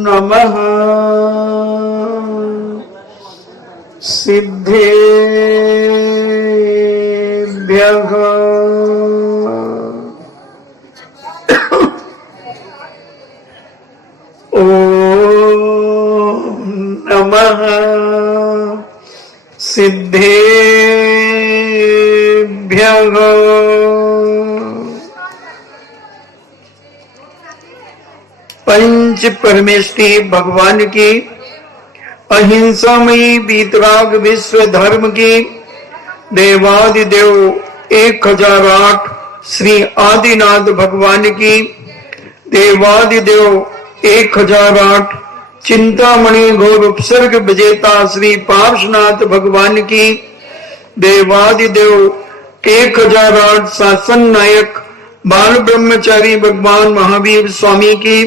नमः सिद्धेभ्यः नमः सिद्धेभ्यः। पंच परमेष्टि भगवान की अहिंसामयी वीतराग विश्व धर्म की देवादिदेव 1008 श्री आदिनाथ भगवान की देवादिदेव 1008 चिंतामणि घोर उपसर्ग विजेता श्री पार्श्वनाथ भगवान की देवादिदेव 1008 शासन नायक बाल ब्रह्मचारी भगवान महावीर स्वामी की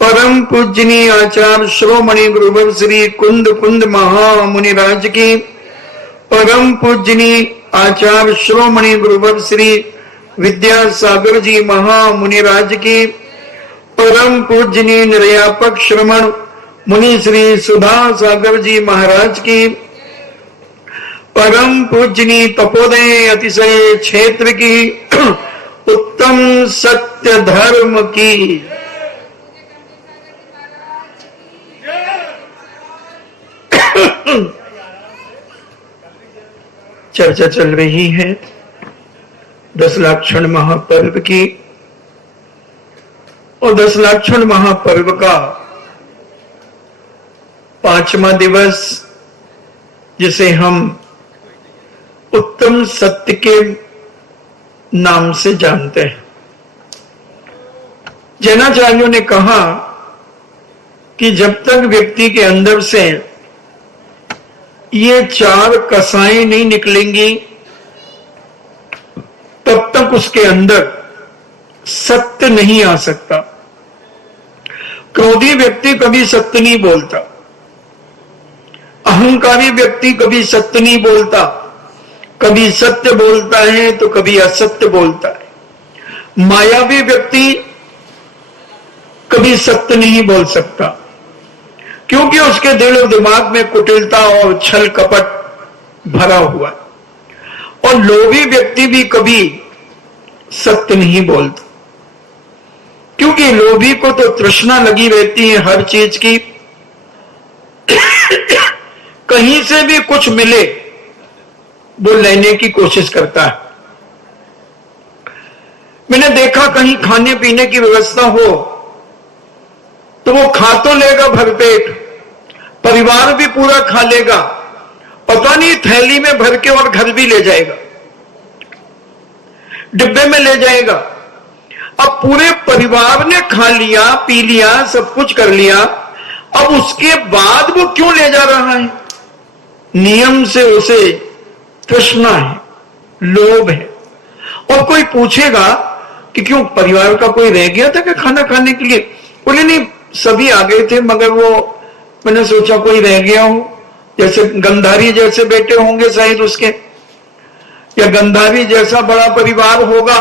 परम पूजनीय आचार्य श्रोमणि गुरुवर श्री कुंद कुंद महामुनिराज की परम पूजनीय आचार्य श्रोमणि गुरुवर श्री विद्यासागर जी महामुनिराज की परम पूजनीय निर्यापक श्रमण मुनि श्री सुधा सागर जी महाराज की परम पूजनीय तपोदय अतिशय क्षेत्र की उत्तम सत्य धर्म की चर्चा चल रही है 10 लाक्षण महापर्व की और 10 लाक्षण महापर्व का 5वां दिवस जिसे हम उत्तम सत्य के नाम से जानते हैं। जैनाचार्यों ने कहा कि जब तक व्यक्ति के अंदर से ये 4 कसाएं नहीं निकलेंगी तब तक उसके अंदर सत्य नहीं आ सकता। क्रोधी व्यक्ति कभी सत्य नहीं बोलता, अहंकारी व्यक्ति कभी सत्य नहीं बोलता, कभी सत्य बोलता है तो कभी असत्य बोलता है। मायावी व्यक्ति कभी सत्य नहीं बोल सकता क्योंकि उसके दिल और दिमाग में कुटिलता और छल कपट भरा हुआ है। और लोभी व्यक्ति भी कभी सत्य नहीं बोलता क्योंकि लोभी को तो तृष्णा लगी रहती है हर चीज की, कहीं से भी कुछ मिले वो लेने की कोशिश करता है। मैंने देखा कहीं खाने पीने की व्यवस्था हो तो वो खा तो लेगा भरपेट, परिवार भी पूरा खा लेगा, पता नहीं थैली में भर के और घर भी ले जाएगा, डिब्बे में ले जाएगा। अब पूरे परिवार ने खा लिया, पी लिया, सब कुछ कर लिया, अब उसके बाद वो क्यों ले जा रहा है? नियम से उसे तृष्णा है, लोभ है। और कोई पूछेगा कि क्यों परिवार का कोई रह गया था क्या खाना खाने के लिए? बोले नहीं, सभी आ गए थे मगर वो मैंने सोचा कोई रह गया हो, जैसे गंधारी जैसे बेटे होंगे शायद उसके, या गंधारी जैसा बड़ा परिवार होगा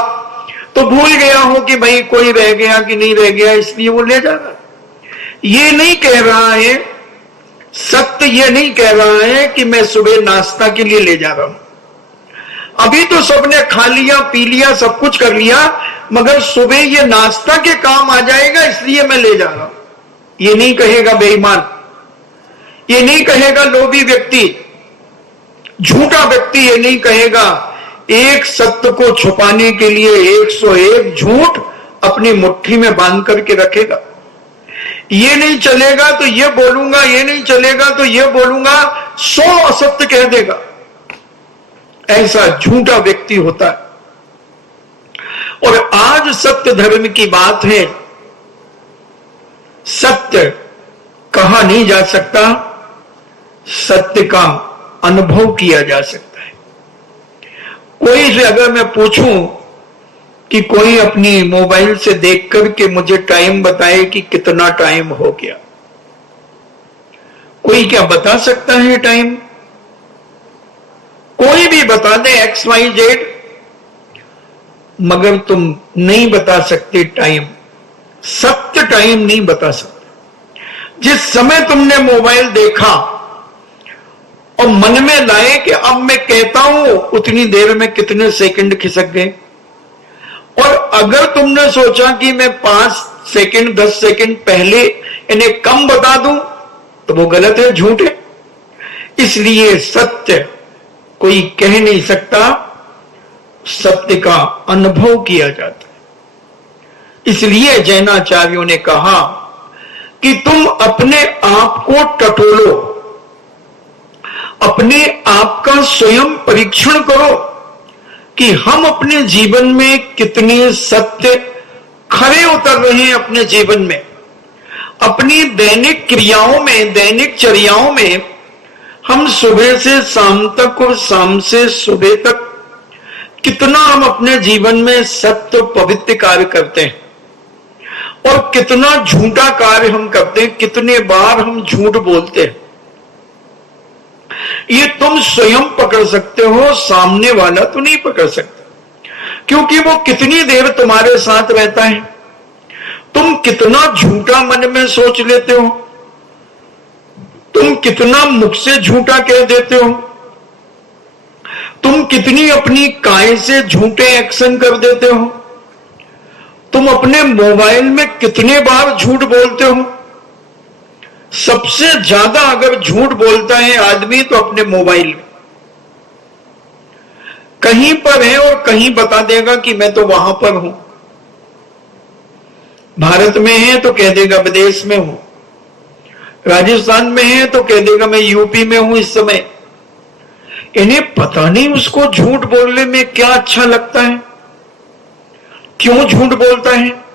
तो भूल गया हो कि भाई कोई रह गया कि नहीं रह गया, इसलिए वो ले जा रहा। ये नहीं कह रहा है, सत्य ये नहीं कह रहा है कि मैं सुबह नाश्ता के लिए ले जा रहा हूं। अभी तो सबने खा लिया, पी लिया, सब कुछ कर लिया, मगर सुबह ये नाश्ता के काम आ जाएगा इसलिए मैं ले जा रहा हूं। ये नहीं कहेगा बेईमान, ये नहीं कहेगा लोभी व्यक्ति, झूठा व्यक्ति ये नहीं कहेगा। एक सत्य को छुपाने के लिए 101 झूठ अपनी मुट्ठी में बांध करके रखेगा। ये नहीं चलेगा तो ये बोलूंगा, ये नहीं चलेगा तो ये बोलूंगा, 100 असत्य कह देगा। ऐसा झूठा व्यक्ति होता है। और आज सत्य धर्म की बात है। सत्य कहा नहीं जा सकता, सत्य का अनुभव किया जा सकता है। कोई से अगर मैं पूछूं कि कोई अपनी मोबाइल से देख करके मुझे टाइम बताए कि कितना टाइम हो गया, कोई क्या बता सकता है टाइम? कोई भी बता दे XYZ, मगर तुम नहीं बता सकते टाइम, सत्य टाइम नहीं बता सकते। जिस समय तुमने मोबाइल देखा और मन में लाए कि अब मैं कहता हूं, उतनी देर में कितने सेकंड खिसक गए। और अगर तुमने सोचा कि मैं 5 सेकंड 10 सेकंड पहले इन्हें कम बता दूं, तो वो गलत है, झूठ है। इसलिए सत्य कोई कह नहीं सकता, सत्य का अनुभव किया जाता है। इसलिए जैनाचार्यों ने कहा कि तुम अपने आप को टटोलो, अपने आप का स्वयं परीक्षण करो कि हम अपने जीवन में कितने सत्य खरे उतर रहे हैं। अपने जीवन में, अपनी दैनिक क्रियाओं में, दैनिक चर्याओं में हम सुबह से शाम तक और शाम से सुबह तक कितना हम अपने जीवन में सत्य पवित्र कार्य करते हैं और कितना झूठा कार्य हम करते हैं, कितने बार हम झूठ बोलते हैं। ये तुम स्वयं पकड़ सकते हो, सामने वाला तो नहीं पकड़ सकता, क्योंकि वो कितनी देर तुम्हारे साथ रहता है। तुम कितना झूठा मन में सोच लेते हो, तुम कितना मुख से झूठा कह देते हो, तुम कितनी अपनी काय से झूठे एक्शन कर देते हो, तुम अपने मोबाइल में कितने बार झूठ बोलते हो। सबसे ज्यादा अगर झूठ बोलता है आदमी तो अपने मोबाइल में, कहीं पर है और कहीं बता देगा कि मैं तो वहां पर हूं। भारत में है तो कह देगा विदेश में हूं, राजस्थान में है तो कह देगा मैं यूपी में हूं इस समय। इन्हें पता नहीं उसको झूठ बोलने में क्या अच्छा लगता है, क्यों झूठ बोलता है।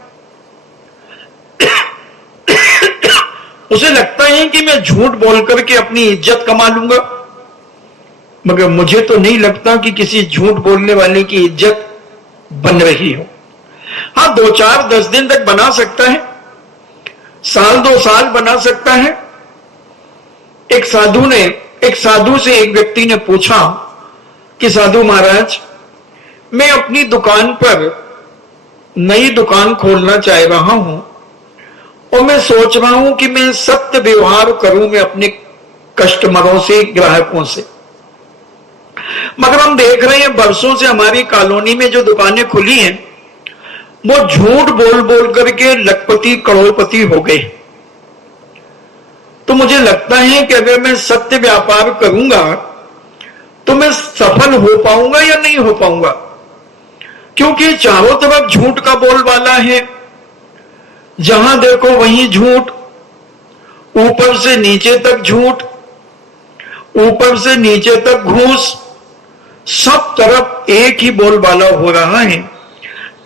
उसे लगता है कि मैं झूठ बोल करके अपनी इज्जत कमा लूंगा, मगर मुझे तो नहीं लगता कि किसी झूठ बोलने वाले की इज्जत बन रही हो। हाँ, 2-4-10 दिन तक बना सकता है, साल 2 साल बना सकता है। एक साधु से एक व्यक्ति ने पूछा कि साधु महाराज, मैं अपनी दुकान पर नई दुकान खोलना चाह रहा हूं और मैं सोच रहा हूं कि मैं सत्य व्यवहार करूं मैं अपने कस्टमरों से, ग्राहकों से, मगर हम देख रहे हैं बरसों से हमारी कॉलोनी में जो दुकानें खुली हैं वो झूठ बोल बोल करके लखपति करोड़पति हो गए। तो मुझे लगता है कि अगर मैं सत्य व्यापार करूंगा तो मैं सफल हो पाऊंगा या नहीं हो पाऊंगा, क्योंकि चारों तरफ झूठ का बोलबाला है। जहां देखो वहीं झूठ, ऊपर से नीचे तक झूठ, ऊपर से नीचे तक घूस, सब तरफ एक ही बोलबाला हो रहा है।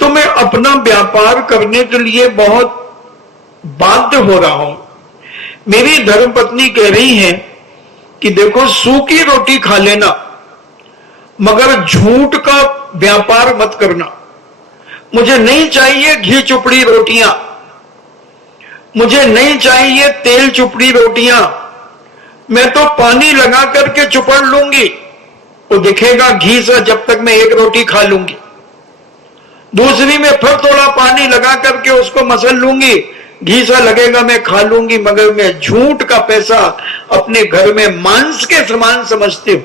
तो मैं अपना व्यापार करने के लिए बहुत बाध्य हो रहा हूं। मेरी धर्मपत्नी कह रही है कि देखो, सूखी रोटी खा लेना मगर झूठ का व्यापार मत करना। मुझे नहीं चाहिए घी चुपड़ी रोटियां, मुझे नहीं चाहिए तेल चुपड़ी रोटियां, मैं तो पानी लगा करके चुपड़ लूंगी, वो दिखेगा घी सा, जब तक मैं एक रोटी खा लूंगी। दूसरी में फिर थोड़ा पानी लगा करके उसको मसल लूंगी, घी सा लगेगा, मैं खा लूंगी, मगर मैं झूठ का पैसा अपने घर में मांस के समान समझती हूं।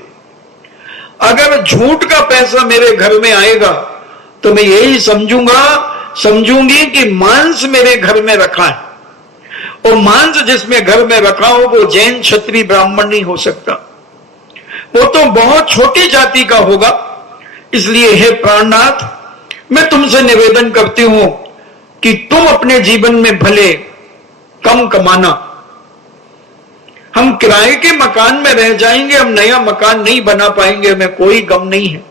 अगर झूठ का पैसा मेरे घर में आएगा तो मैं यही समझूंगी कि मांस मेरे घर में रखा है, और मांस जिसमें घर में रखा हो वो जैन क्षत्रिय ब्राह्मण नहीं हो सकता, वो तो बहुत छोटी जाति का होगा। इसलिए हे प्राणनाथ, मैं तुमसे निवेदन करती हूं कि तुम अपने जीवन में भले कम कमाना। हम किराए के मकान में रह जाएंगे, हम नया मकान नहीं बना पाएंगे, हमें कोई गम नहीं है।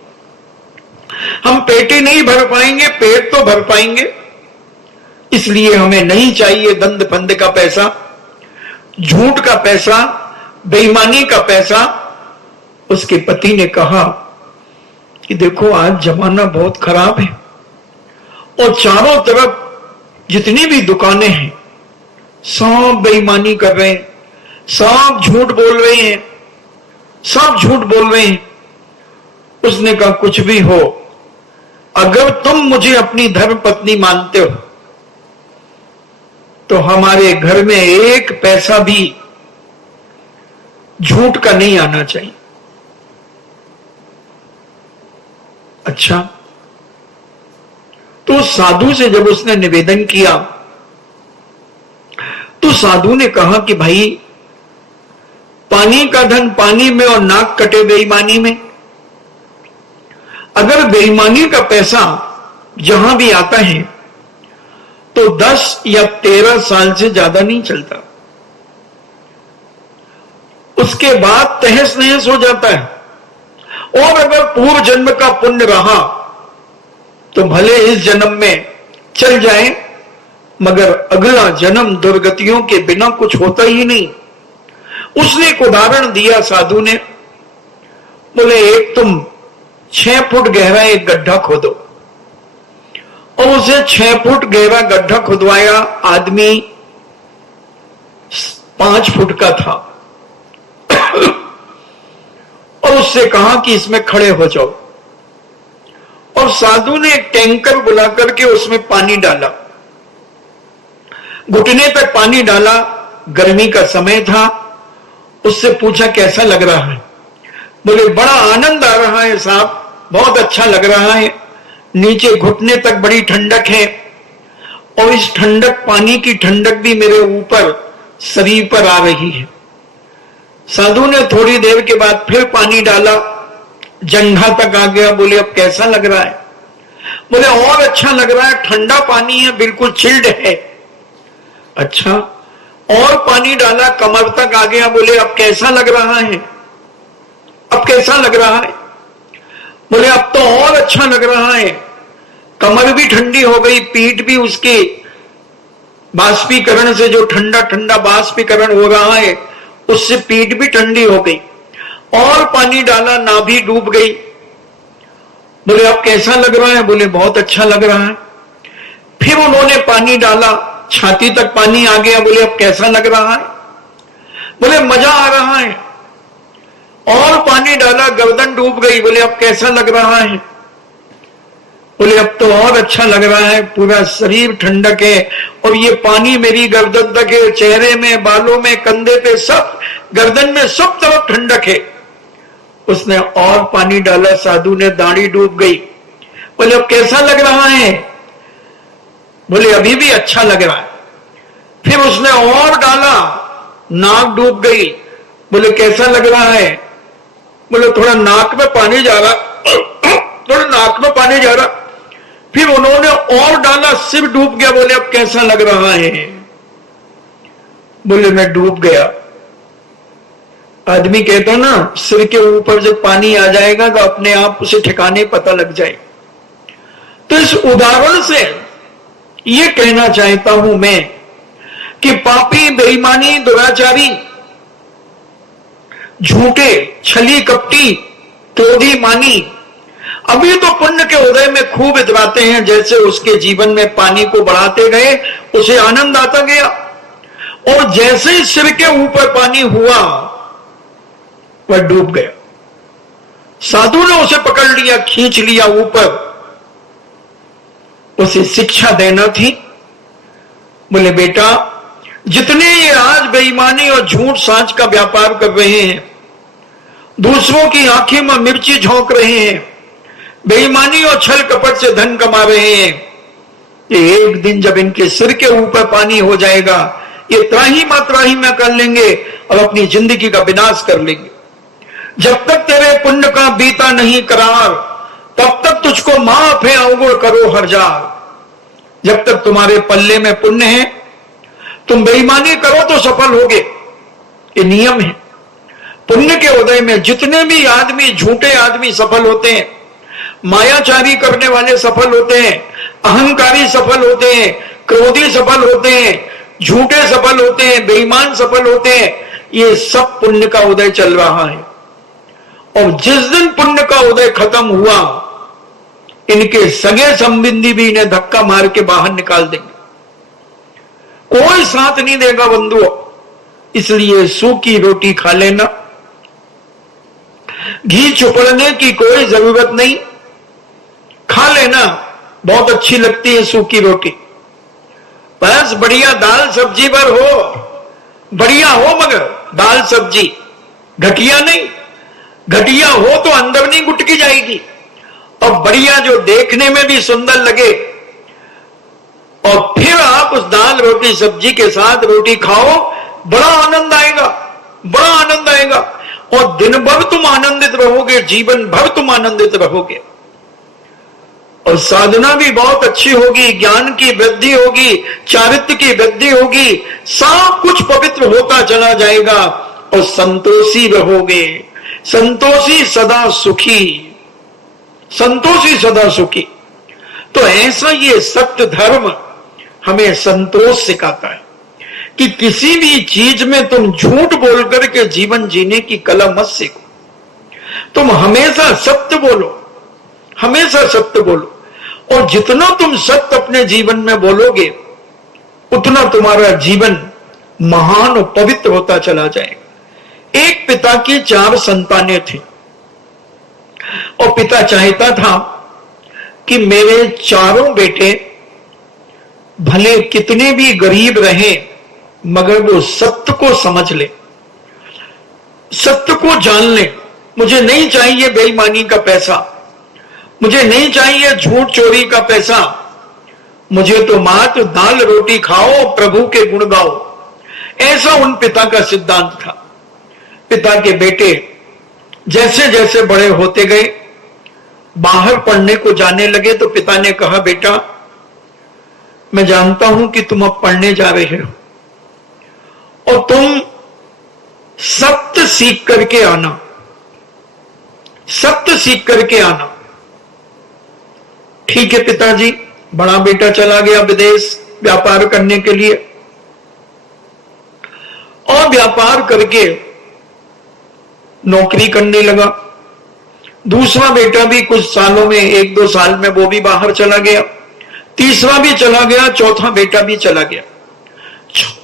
हम पेटी नहीं भर पाएंगे, पेट तो भर पाएंगे। इसलिए हमें नहीं चाहिए दंड फंद का पैसा, झूठ का पैसा, बेईमानी का पैसा। उसके पति ने कहा कि देखो, आज जमाना बहुत खराब है और चारों तरफ जितनी भी दुकानें हैं सब बेईमानी कर रहे हैं, सब झूठ बोल रहे हैं, सब झूठ बोल रहे हैं। उसने कहा कुछ भी हो, अगर तुम मुझे अपनी धर्म पत्नी मानते हो तो हमारे घर में एक पैसा भी झूठ का नहीं आना चाहिए। अच्छा, तो साधु से जब उसने निवेदन किया तो साधु ने कहा कि भाई, पानी का धन पानी में और नाक कटे बेईमानी में। अगर बेईमानी का पैसा जहां भी आता है तो 10 या 13 साल से ज्यादा नहीं चलता, उसके बाद तहस नहस हो जाता है। और अगर पूर्व जन्म का पुण्य रहा तो भले इस जन्म में चल जाए, मगर अगला जन्म दुर्गतियों के बिना कुछ होता ही नहीं। उसने एक उदाहरण दिया साधु ने, बोले एक तुम 6 फुट गहरा एक गड्ढा खोदो, और उसे 6 फुट गहरा गड्ढा खुदवाया। आदमी 5 फुट का था और उससे कहा कि इसमें खड़े हो जाओ। और साधु ने एक टैंकर बुला करके उसमें पानी डाला, घुटने तक पानी डाला। गर्मी का समय था। उससे पूछा कैसा लग रहा है? बोले बड़ा आनंद आ रहा है साहब, बहुत अच्छा लग रहा है। नीचे घुटने तक बड़ी ठंडक है और इस ठंडक, पानी की ठंडक भी मेरे ऊपर शरीर पर आ रही है। साधु ने थोड़ी देर के बाद फिर पानी डाला, जंघा तक आ गया। बोले अब कैसा लग रहा है? बोले और अच्छा लग रहा है, ठंडा पानी है, बिल्कुल चिल्ड है। अच्छा, और पानी डाला, कमर तक आ गया। बोले अब कैसा लग रहा है? अब कैसा लग रहा है? बोले अब तो और अच्छा लग रहा है, कमर भी ठंडी हो गई, पीठ भी उसके बाष्पीकरण से, जो ठंडा ठंडा बाष्पीकरण हो रहा है उससे पीठ भी ठंडी हो गई। और पानी डाला, नाभि डूब गई। बोले अब कैसा लग रहा है? बोले बहुत अच्छा लग रहा है। फिर उन्होंने पानी डाला, छाती तक पानी आ गया। बोले अब कैसा लग रहा है? बोले मजा आ रहा है। और पानी डाला, गर्दन डूब गई। बोले अब कैसा लग रहा है? बोले अब तो और अच्छा लग रहा है, पूरा शरीर ठंडक है और ये पानी मेरी गर्दन तक है, चेहरे में, बालों में, कंधे पे, सब गर्दन में, सब तरफ ठंडक है। उसने और पानी डाला, साधु ने, दाढ़ी डूब गई। बोले अब कैसा लग रहा है? बोले अभी भी अच्छा लग रहा है। फिर उसने और डाला, नाक डूब गई। बोले कैसा लग रहा है? बोले थोड़ा नाक में पानी जा रहा, थोड़ा नाक में पानी जा रहा। फिर उन्होंने और डाला, सिर डूब गया। बोले अब कैसा लग रहा है? बोले मैं डूब गया। आदमी कहता ना, सिर के ऊपर जब पानी आ जाएगा तो अपने आप उसे ठिकाने पता लग जाए। तो इस उदाहरण से यह कहना चाहता हूं मैं कि पापी, बेईमानी, दुराचारी, झूठे, छली कपटी, क्रोधी मानी अभी तो पुण्य के उदय में खूब इतराते हैं, जैसे उसके जीवन में पानी को बढ़ाते गए उसे आनंद आता गया। और जैसे ही सिर के ऊपर पानी हुआ वह डूब गया। साधु ने उसे पकड़ लिया, खींच लिया ऊपर, उसे शिक्षा देना थी। बोले बेटा, जितने ये आज बेईमानी और झूठ साँच का व्यापार कर रहे हैं, दूसरों की आंखें में मिर्ची झोंक रहे हैं, बेईमानी और छल कपट से धन कमा रहे हैं, ये एक दिन जब इनके सिर के ऊपर पानी हो जाएगा, ये त्राही मात्राही में कर लेंगे और अपनी जिंदगी का विनाश कर लेंगे। जब तक तेरे पुण्य का बीता नहीं करार, तब तक तुझको माफ है अवगुण करो हर जार। जब तक तुम्हारे पल्ले में पुण्य है, तुम बेईमानी करो तो सफल होगे, ये नियम है। पुण्य के उदय में जितने भी आदमी, झूठे आदमी सफल होते हैं, मायाचारी करने वाले सफल होते हैं, अहंकारी सफल होते हैं, क्रोधी सफल होते हैं, झूठे सफल होते हैं, बेईमान सफल होते हैं, ये सब पुण्य का उदय चल रहा है। और जिस दिन पुण्य का उदय खत्म हुआ, इनके सगे संबंधी भी इन्हें धक्का मार के बाहर निकाल देंगे, कोई साथ नहीं देगा बंधुओं। इसलिए सूखी रोटी खा लेना, घी चुपड़ने की कोई जरूरत नहीं, खा लेना, बहुत अच्छी लगती है सूखी रोटी। बस बढ़िया दाल सब्जी पर हो, बढ़िया हो मगर दाल सब्जी, घटिया नहीं। घटिया हो तो अंदर नहीं गुटकी जाएगी, और बढ़िया जो देखने में भी सुंदर लगे, और फिर आप उस दाल रोटी सब्जी के साथ रोटी खाओ, बड़ा आनंद आएगा, बड़ा आनंद आएगा। और दिन भर तुम आनंदित रहोगे, जीवन भर तुम आनंदित रहोगे, और साधना भी बहुत अच्छी होगी, ज्ञान की वृद्धि होगी, चारित्र्य की वृद्धि होगी, सब कुछ पवित्र होता चला जाएगा, और संतोषी रहोगे। संतोषी सदा सुखी, संतोषी सदा सुखी। तो ऐसा ये सत्य धर्म हमें संतोष सिखाता है कि किसी भी चीज में तुम झूठ बोल करके जीवन जीने की कला मत सीखो। तुम हमेशा सत्य बोलो, हमेशा सत्य बोलो, और जितना तुम सत्य अपने जीवन में बोलोगे उतना तुम्हारा जीवन महान और पवित्र होता चला जाएगा। एक पिता की 4 संतानें थी, और पिता चाहता था कि मेरे चारों बेटे भले कितने भी गरीब रहे मगर वो सत्य को समझ ले, सत्य को जान ले। मुझे नहीं चाहिए बेईमानी का पैसा, मुझे नहीं चाहिए झूठ चोरी का पैसा, मुझे तो मात्र दाल रोटी खाओ, प्रभु के गुण गाओ। ऐसा उन पिता का सिद्धांत था। पिता के बेटे जैसे जैसे बड़े होते गए, बाहर पढ़ने को जाने लगे, तो पिता ने कहा, बेटा मैं जानता हूं कि तुम अब पढ़ने जा रहे हो, और तुम सत्य सीख करके आना, सत्य सीख करके आना। ठीक है पिताजी। बड़ा बेटा चला गया विदेश व्यापार करने के लिए, और व्यापार करके नौकरी करने लगा। दूसरा बेटा भी कुछ सालों में, 1-2 साल में वो भी बाहर चला गया। तीसरा भी चला गया, चौथा बेटा भी चला गया।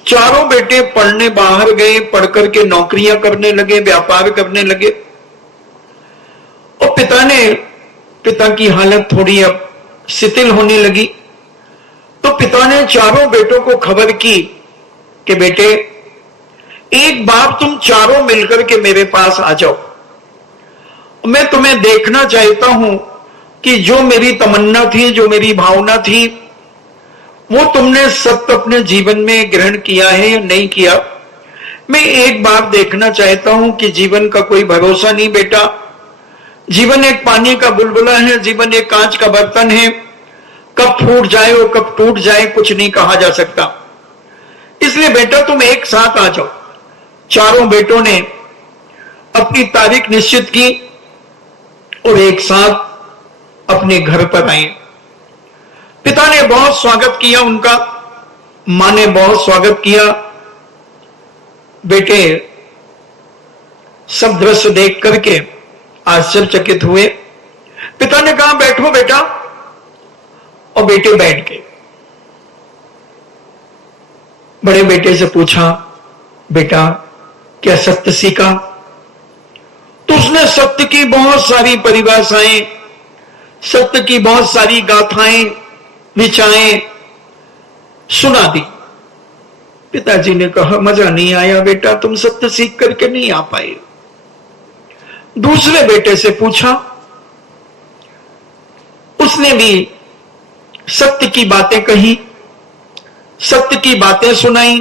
चारों बेटे पढ़ने बाहर गए, पढ़ करके नौकरियां करने लगे, व्यापार करने लगे। और पिता की हालत थोड़ी अब शिथिल होने लगी, तो पिता ने चारों बेटों को खबर की कि बेटे एक बार तुम चारों मिलकर के मेरे पास आ जाओ, मैं तुम्हें देखना चाहता हूं कि जो मेरी तमन्ना थी, जो मेरी भावना थी, वो तुमने सत्य अपने जीवन में ग्रहण किया है या नहीं किया। मैं एक बार देखना चाहता हूं कि जीवन का कोई भरोसा नहीं बेटा, जीवन एक पानी का बुलबुला है, जीवन एक कांच का बर्तन है, कब फूट जाए और कब टूट जाए कुछ नहीं कहा जा सकता। इसलिए बेटा तुम एक साथ आ जाओ। चारों बेटों ने अपनी तारीख निश्चित की और एक साथ अपने घर पर आए। पिता ने बहुत स्वागत किया उनका, मां ने बहुत स्वागत किया। बेटे सब दृश्य देख करके आश्चर्यचकित हुए। पिता ने कहा बैठो बेटा, और बेटे बैठ गए। बड़े बेटे से पूछा, बेटा क्या सत्य सीखा? तो उसने सत्य की बहुत सारी परिभाषाएं, सत्य की बहुत सारी गाथाएं, ऋचाएं सुना दी। पिताजी ने कहा मजा नहीं आया बेटा, तुम सत्य सीख करके नहीं आ पाए। दूसरे बेटे से पूछा, उसने भी सत्य की बातें कही, सत्य की बातें सुनाई,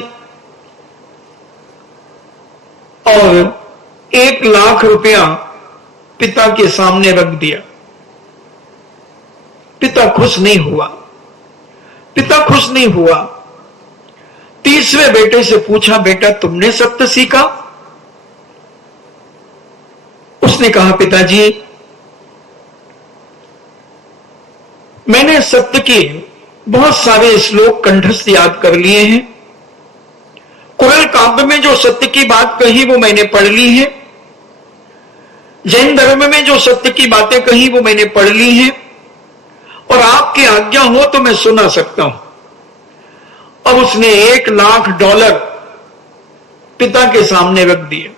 और 1 लाख रुपया पिता के सामने रख दिया। पिता खुश नहीं हुआ, पिता खुश नहीं हुआ। तीसरे बेटे से पूछा, बेटा तुमने सत्य सीखा? उसने कहा, पिताजी मैंने सत्य के बहुत सारे श्लोक कंठस्थ याद कर लिए हैं। कुरल काव्य में जो सत्य की बात कही वो मैंने पढ़ ली है। जैन धर्म में जो सत्य की बातें कही वो मैंने पढ़ ली है, और आपकी आज्ञा हो तो मैं सुना सकता हूं। और उसने $1 लाख पिता के सामने रख दिए।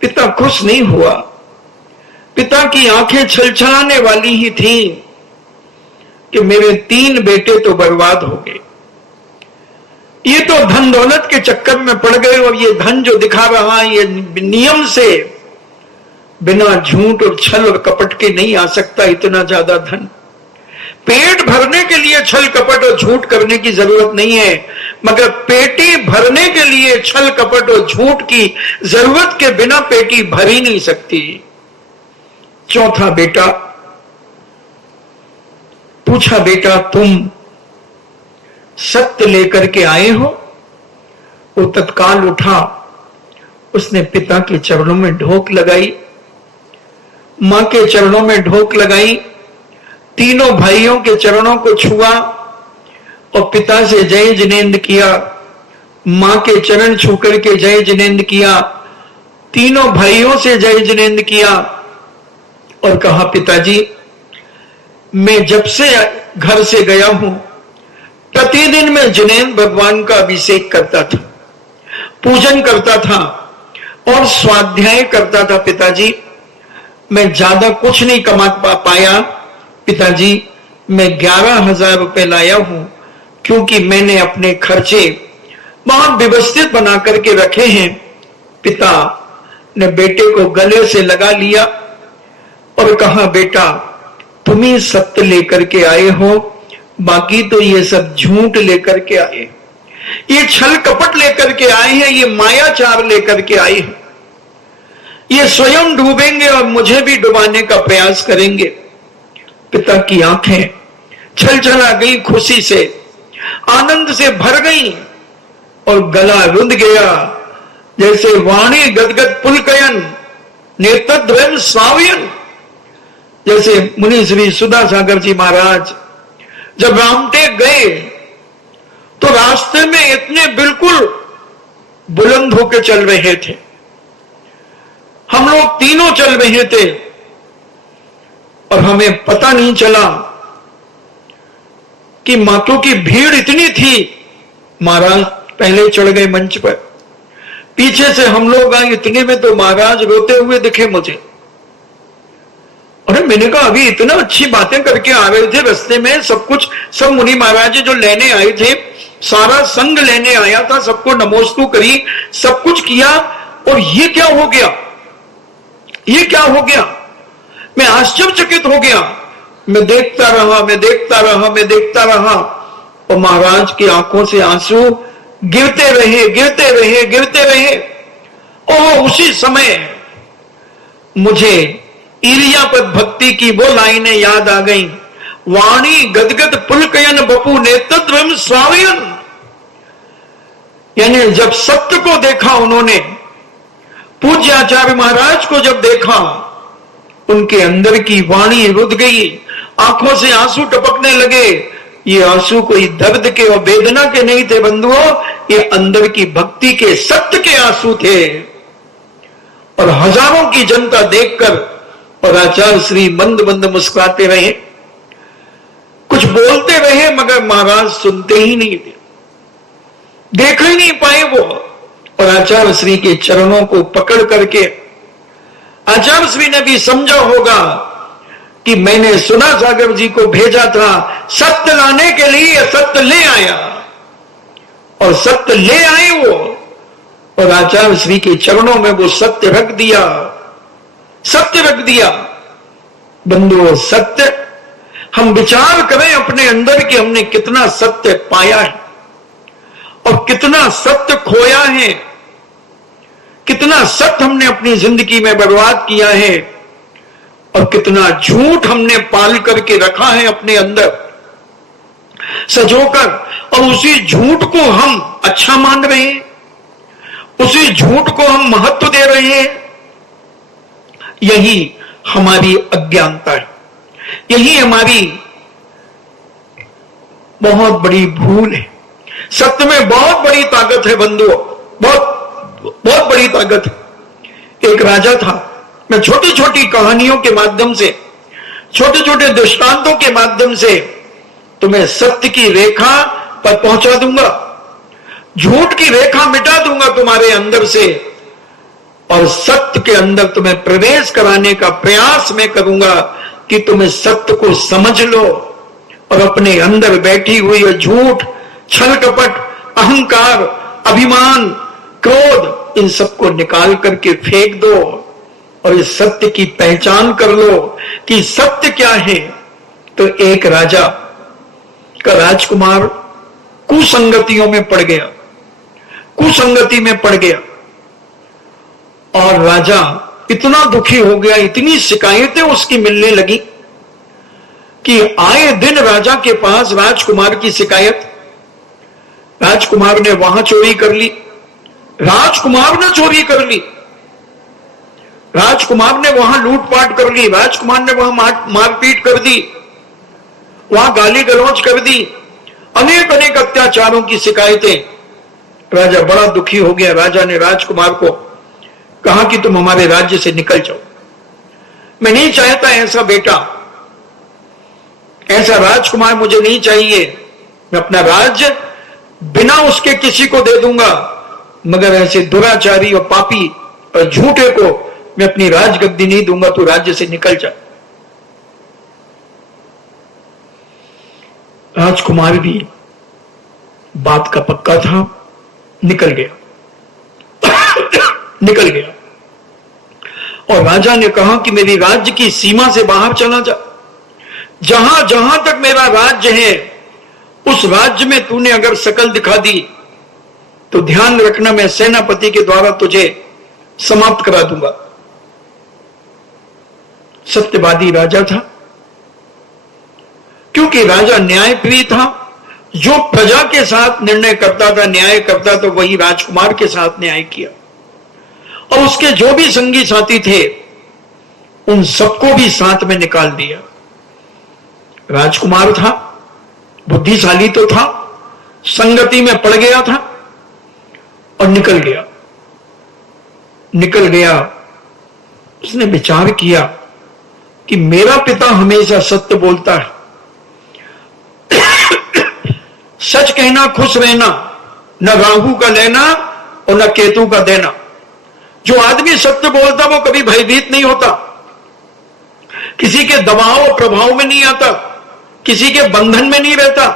पिता खुश नहीं हुआ। पिता की आंखें छलछलाने वाली ही थी कि मेरे 3 बेटे तो बर्बाद हो गए। ये तो धन दौलत के चक्कर में पड़ गए, और ये धन जो दिखा रहा है ये नियम से बिना झूठ और छल और कपट के नहीं आ सकता। इतना ज्यादा धन पेट भरने के लिए छल कपट और झूठ करने की जरूरत नहीं है, मगर पेटी भरने के लिए छल कपट और झूठ की जरूरत के बिना पेटी भर ही नहीं सकती। चौथा बेटा पूछा, बेटा तुम सत्य लेकर के आए हो? वो तत्काल उठा, उसने पिता के चरणों में ढोक लगाई, मां के चरणों में ढोक लगाई, तीनों भाइयों के चरणों को छुआ और पिता से जय जिनेंद्र किया, मां के चरण छू करके जय जिनेंद्र किया, तीनों भाइयों से जय जिनेंद्र किया और कहा, पिताजी मैं जब से घर से गया हूं प्रतिदिन मैं जिनेंद्र भगवान का अभिषेक करता था, पूजन करता था और स्वाध्याय करता था। पिताजी मैं ज्यादा कुछ नहीं कमा पाया। पिताजी मैं 11,000 रुपए लाया हूं, क्योंकि मैंने अपने खर्चे बहुत व्यवस्थित बना करके रखे हैं। पिता ने बेटे को गले से लगा लिया और कहा, बेटा तुम ही सत्य लेकर के आए हो, बाकी तो ये सब झूठ लेकर के आए, ये छल कपट लेकर के आए हैं, ये मायाचार लेकर के आए हैं, ये स्वयं डूबेंगे और मुझे भी डुबाने का प्रयास करेंगे। पिता की आंखें छलछला गई, खुशी से आनंद से भर गई और गला रुंध गया, जैसे वाणी गदगद पुलकयन नेतद्वयम सावयन। जैसे मुनि श्री सुधा सागर जी महाराज जब रामटेक गए तो रास्ते में इतने बिल्कुल बुलंद होकर चल रहे थे, हम लोग तीनों चल रहे थे और हमें पता नहीं चला कि मातों की भीड़ इतनी थी। महाराज पहले चढ़ गए मंच पर, पीछे से हम लोग आए, इतने में तो महाराज रोते हुए दिखे मुझे। अरे मैंने कहा, अभी इतना अच्छी बातें करके आ रहे थे, रास्ते में सब कुछ, सब मुनि महाराज जो लेने आए थे, सारा संग लेने आया था, सबको नमोस्तु करी, सब कुछ किया, और ये क्या हो गया, ये क्या हो गया? मैं आश्चर्यचकित हो गया। मैं देखता रहा, मैं देखता रहा, मैं देखता रहा, और महाराज की आंखों से आंसू गिरते रहे, गिरते रहे, गिरते रहे। और उसी समय मुझे इलियापत भक्ति की वो लाइनें याद आ गईं, वाणी गदगद पुलकयन बपू नेतद्वयम स्वावयन। यानी जब सत्य को देखा उन्होंने, पूज्य आचार्य महाराज को जब देखा, उनके अंदर की वाणी रुध गई, आंखों से आंसू टपकने लगे। ये आंसू कोई दर्द के और वेदना के नहीं थे बंधुओं, ये अंदर की भक्ति के, सत्य के आंसू थे। और हजारों की जनता देखकर और आचार्य श्री मंद मंद मुस्कुराते रहे, कुछ बोलते रहे, मगर महाराज सुनते ही नहीं थे, देख ही नहीं पाए वो। और आचार्य श्री के चरणों को पकड़ करके आचार्य श्री ने भी समझा होगा कि मैंने सुना सागर जी को भेजा था सत्य लाने के लिए, सत्य ले आया, और सत्य ले आए वो, और आचार्य श्री के चरणों में वो सत्य रख दिया, सत्य रख दिया। बंधुओं, सत्य, हम विचार करें अपने अंदर कि हमने कितना सत्य पाया है और कितना सत्य खोया है, कितना सत्य हमने अपनी जिंदगी में बर्बाद किया है, और कितना झूठ हमने पाल करके रखा है अपने अंदर सजोकर, और उसी झूठ को हम अच्छा मान रहे हैं, उसी झूठ को हम महत्व दे रहे हैं। यही हमारी अज्ञानता है, यही हमारी बहुत बड़ी भूल है। सत्य में बहुत बड़ी ताकत है बंधुओं, बहुत बहुत बड़ी ताकत है। एक राजा था, मैं छोटी छोटी कहानियों के माध्यम से, छोटे छोटे दृष्टांतों के माध्यम से तुम्हें सत्य की रेखा पर पहुंचा दूंगा, झूठ की रेखा मिटा दूंगा तुम्हारे अंदर से। और सत्य के अंदर तुम्हें प्रवेश कराने का प्रयास मैं करूंगा कि तुम्हें सत्य को समझ लो और अपने अंदर बैठी हुई झूठ, छल कपट, अहंकार, अभिमान, क्रोध, इन सबको निकाल करके फेंक दो और इस सत्य की पहचान कर लो कि सत्य क्या है। तो एक राजा का राजकुमार कुसंगतियों में पड़ गया, कुसंगति में पड़ गया और राजा इतना दुखी हो गया, इतनी शिकायतें उसकी मिलने लगी कि आए दिन राजा के पास राजकुमार की शिकायत। राजकुमार ने वहां चोरी कर ली, राजकुमार ने चोरी कर ली, राजकुमार ने वहां लूटपाट कर ली, राजकुमार ने वहां मारपीट कर दी, वहां गाली गलौज कर दी, अनेक अनेक अत्याचारों की शिकायतें। राजा बड़ा दुखी हो गया। राजा ने राजकुमार को कहा कि तुम हमारे राज्य से निकल जाओ, मैं नहीं चाहता ऐसा बेटा, ऐसा राजकुमार मुझे नहीं चाहिए। मैं अपना राज्य बिना उसके किसी को दे दूंगा, मगर ऐसे दुराचारी और पापी और झूठे को मैं अपनी राजगद्दी नहीं दूंगा, तू राज्य से निकल जा। राजकुमार भी बात का पक्का था, निकल गया निकल गया और राजा ने कहा कि मेरी राज्य की सीमा से बाहर चला जा, जहां जहां तक मेरा राज्य है उस राज्य में तूने अगर शकल दिखा दी तो ध्यान रखना, मैं सेनापति के द्वारा तुझे समाप्त करा दूंगा। सत्यवादी राजा था, क्योंकि राजा न्यायप्रिय था, जो प्रजा के साथ निर्णय करता था, न्याय करता था, वही राजकुमार के साथ न्याय किया और उसके जो भी संगी साथी थे उन सबको भी साथ में निकाल दिया। राजकुमार था, बुद्धिशाली तो था, संगति में पड़ गया था और निकल गया। निकल गया, उसने विचार किया कि मेरा पिता हमेशा सत्य बोलता है, सच कहना, खुश रहना, न राहु का लेना और न केतु का देना। जो आदमी सत्य बोलता वो कभी भयभीत नहीं होता, किसी के दबाव और प्रभाव में नहीं आता, किसी के बंधन में नहीं रहता,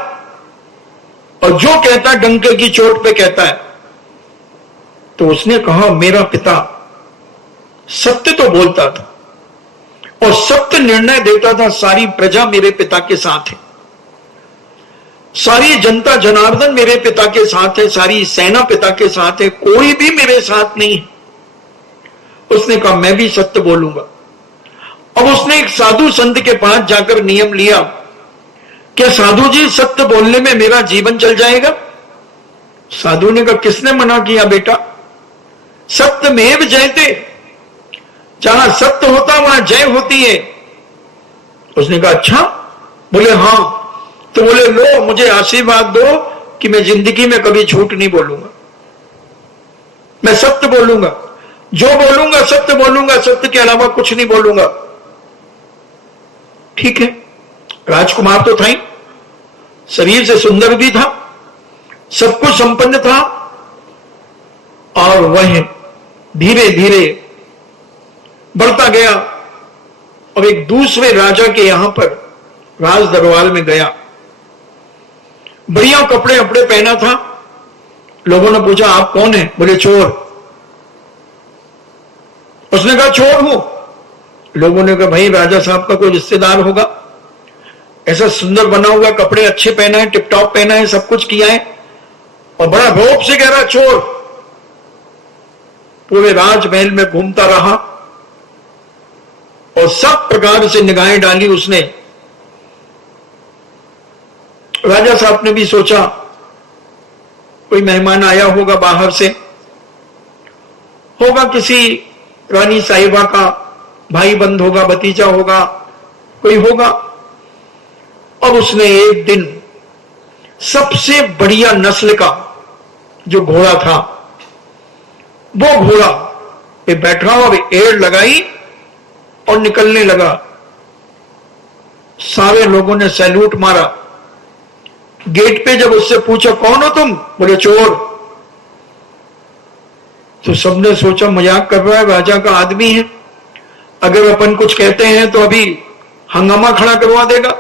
और जो कहता डंके की चोट पे कहता है। तो उसने कहा मेरा पिता सत्य तो बोलता था और सत्य निर्णय देता था, सारी प्रजा मेरे पिता के साथ है, सारी जनता जनार्दन मेरे पिता के साथ है, सारी सेना पिता के साथ है, कोई भी मेरे साथ नहीं है। उसने कहा मैं भी सत्य बोलूंगा। अब उसने एक साधु संत के पास जाकर नियम लिया, क्या साधु जी सत्य बोलने में मेरा जीवन चल जाएगा? साधु ने कहा किसने मना किया बेटा, सत्यमेव जयते, जहां सत्य होता वहां जय होती है। उसने कहा अच्छा? बोले हाँ। तो बोले लो मुझे आशीर्वाद दो कि मैं जिंदगी में कभी झूठ नहीं बोलूंगा, मैं सत्य बोलूंगा, जो बोलूंगा सत्य बोलूंगा, सत्य के अलावा कुछ नहीं बोलूंगा। ठीक है, राजकुमार तो था ही, शरीर से सुंदर भी था, सब कुछ संपन्न था, और वह धीरे धीरे बढ़ता गया और एक दूसरे राजा के यहां पर राज दरबार में गया। बढ़िया कपड़े अपड़े पहना था। लोगों ने पूछा आप कौन है? बोले चोर। उसने कहा चोर हूं। लोगों ने कहा भाई राजा साहब का कोई रिश्तेदार होगा, ऐसा सुंदर बना हुआ, कपड़े अच्छे पहना है, टिपटॉप पहना है, सब कुछ किया है, और बड़ा रौब से कह रहा चोर। पूरे राजमहल में घूमता रहा और सब प्रकार से निगाहें डाली उसने। राजा साहब ने भी सोचा कोई मेहमान आया होगा बाहर से, होगा किसी रानी साहिबा का भाई बंद होगा, भतीजा होगा, कोई होगा। और उसने एक दिन सबसे बढ़िया नस्ल का जो घोड़ा था वो घोड़ा पे बैठा और एड़ लगाई और निकलने लगा। सारे लोगों ने सैल्यूट मारा। गेट पे जब उससे पूछा कौन हो तुम? बोले चोर। तो सबने सोचा मजाक कर रहा है, राजा का आदमी है, अगर अपन कुछ कहते हैं तो अभी हंगामा खड़ा करवा देगा,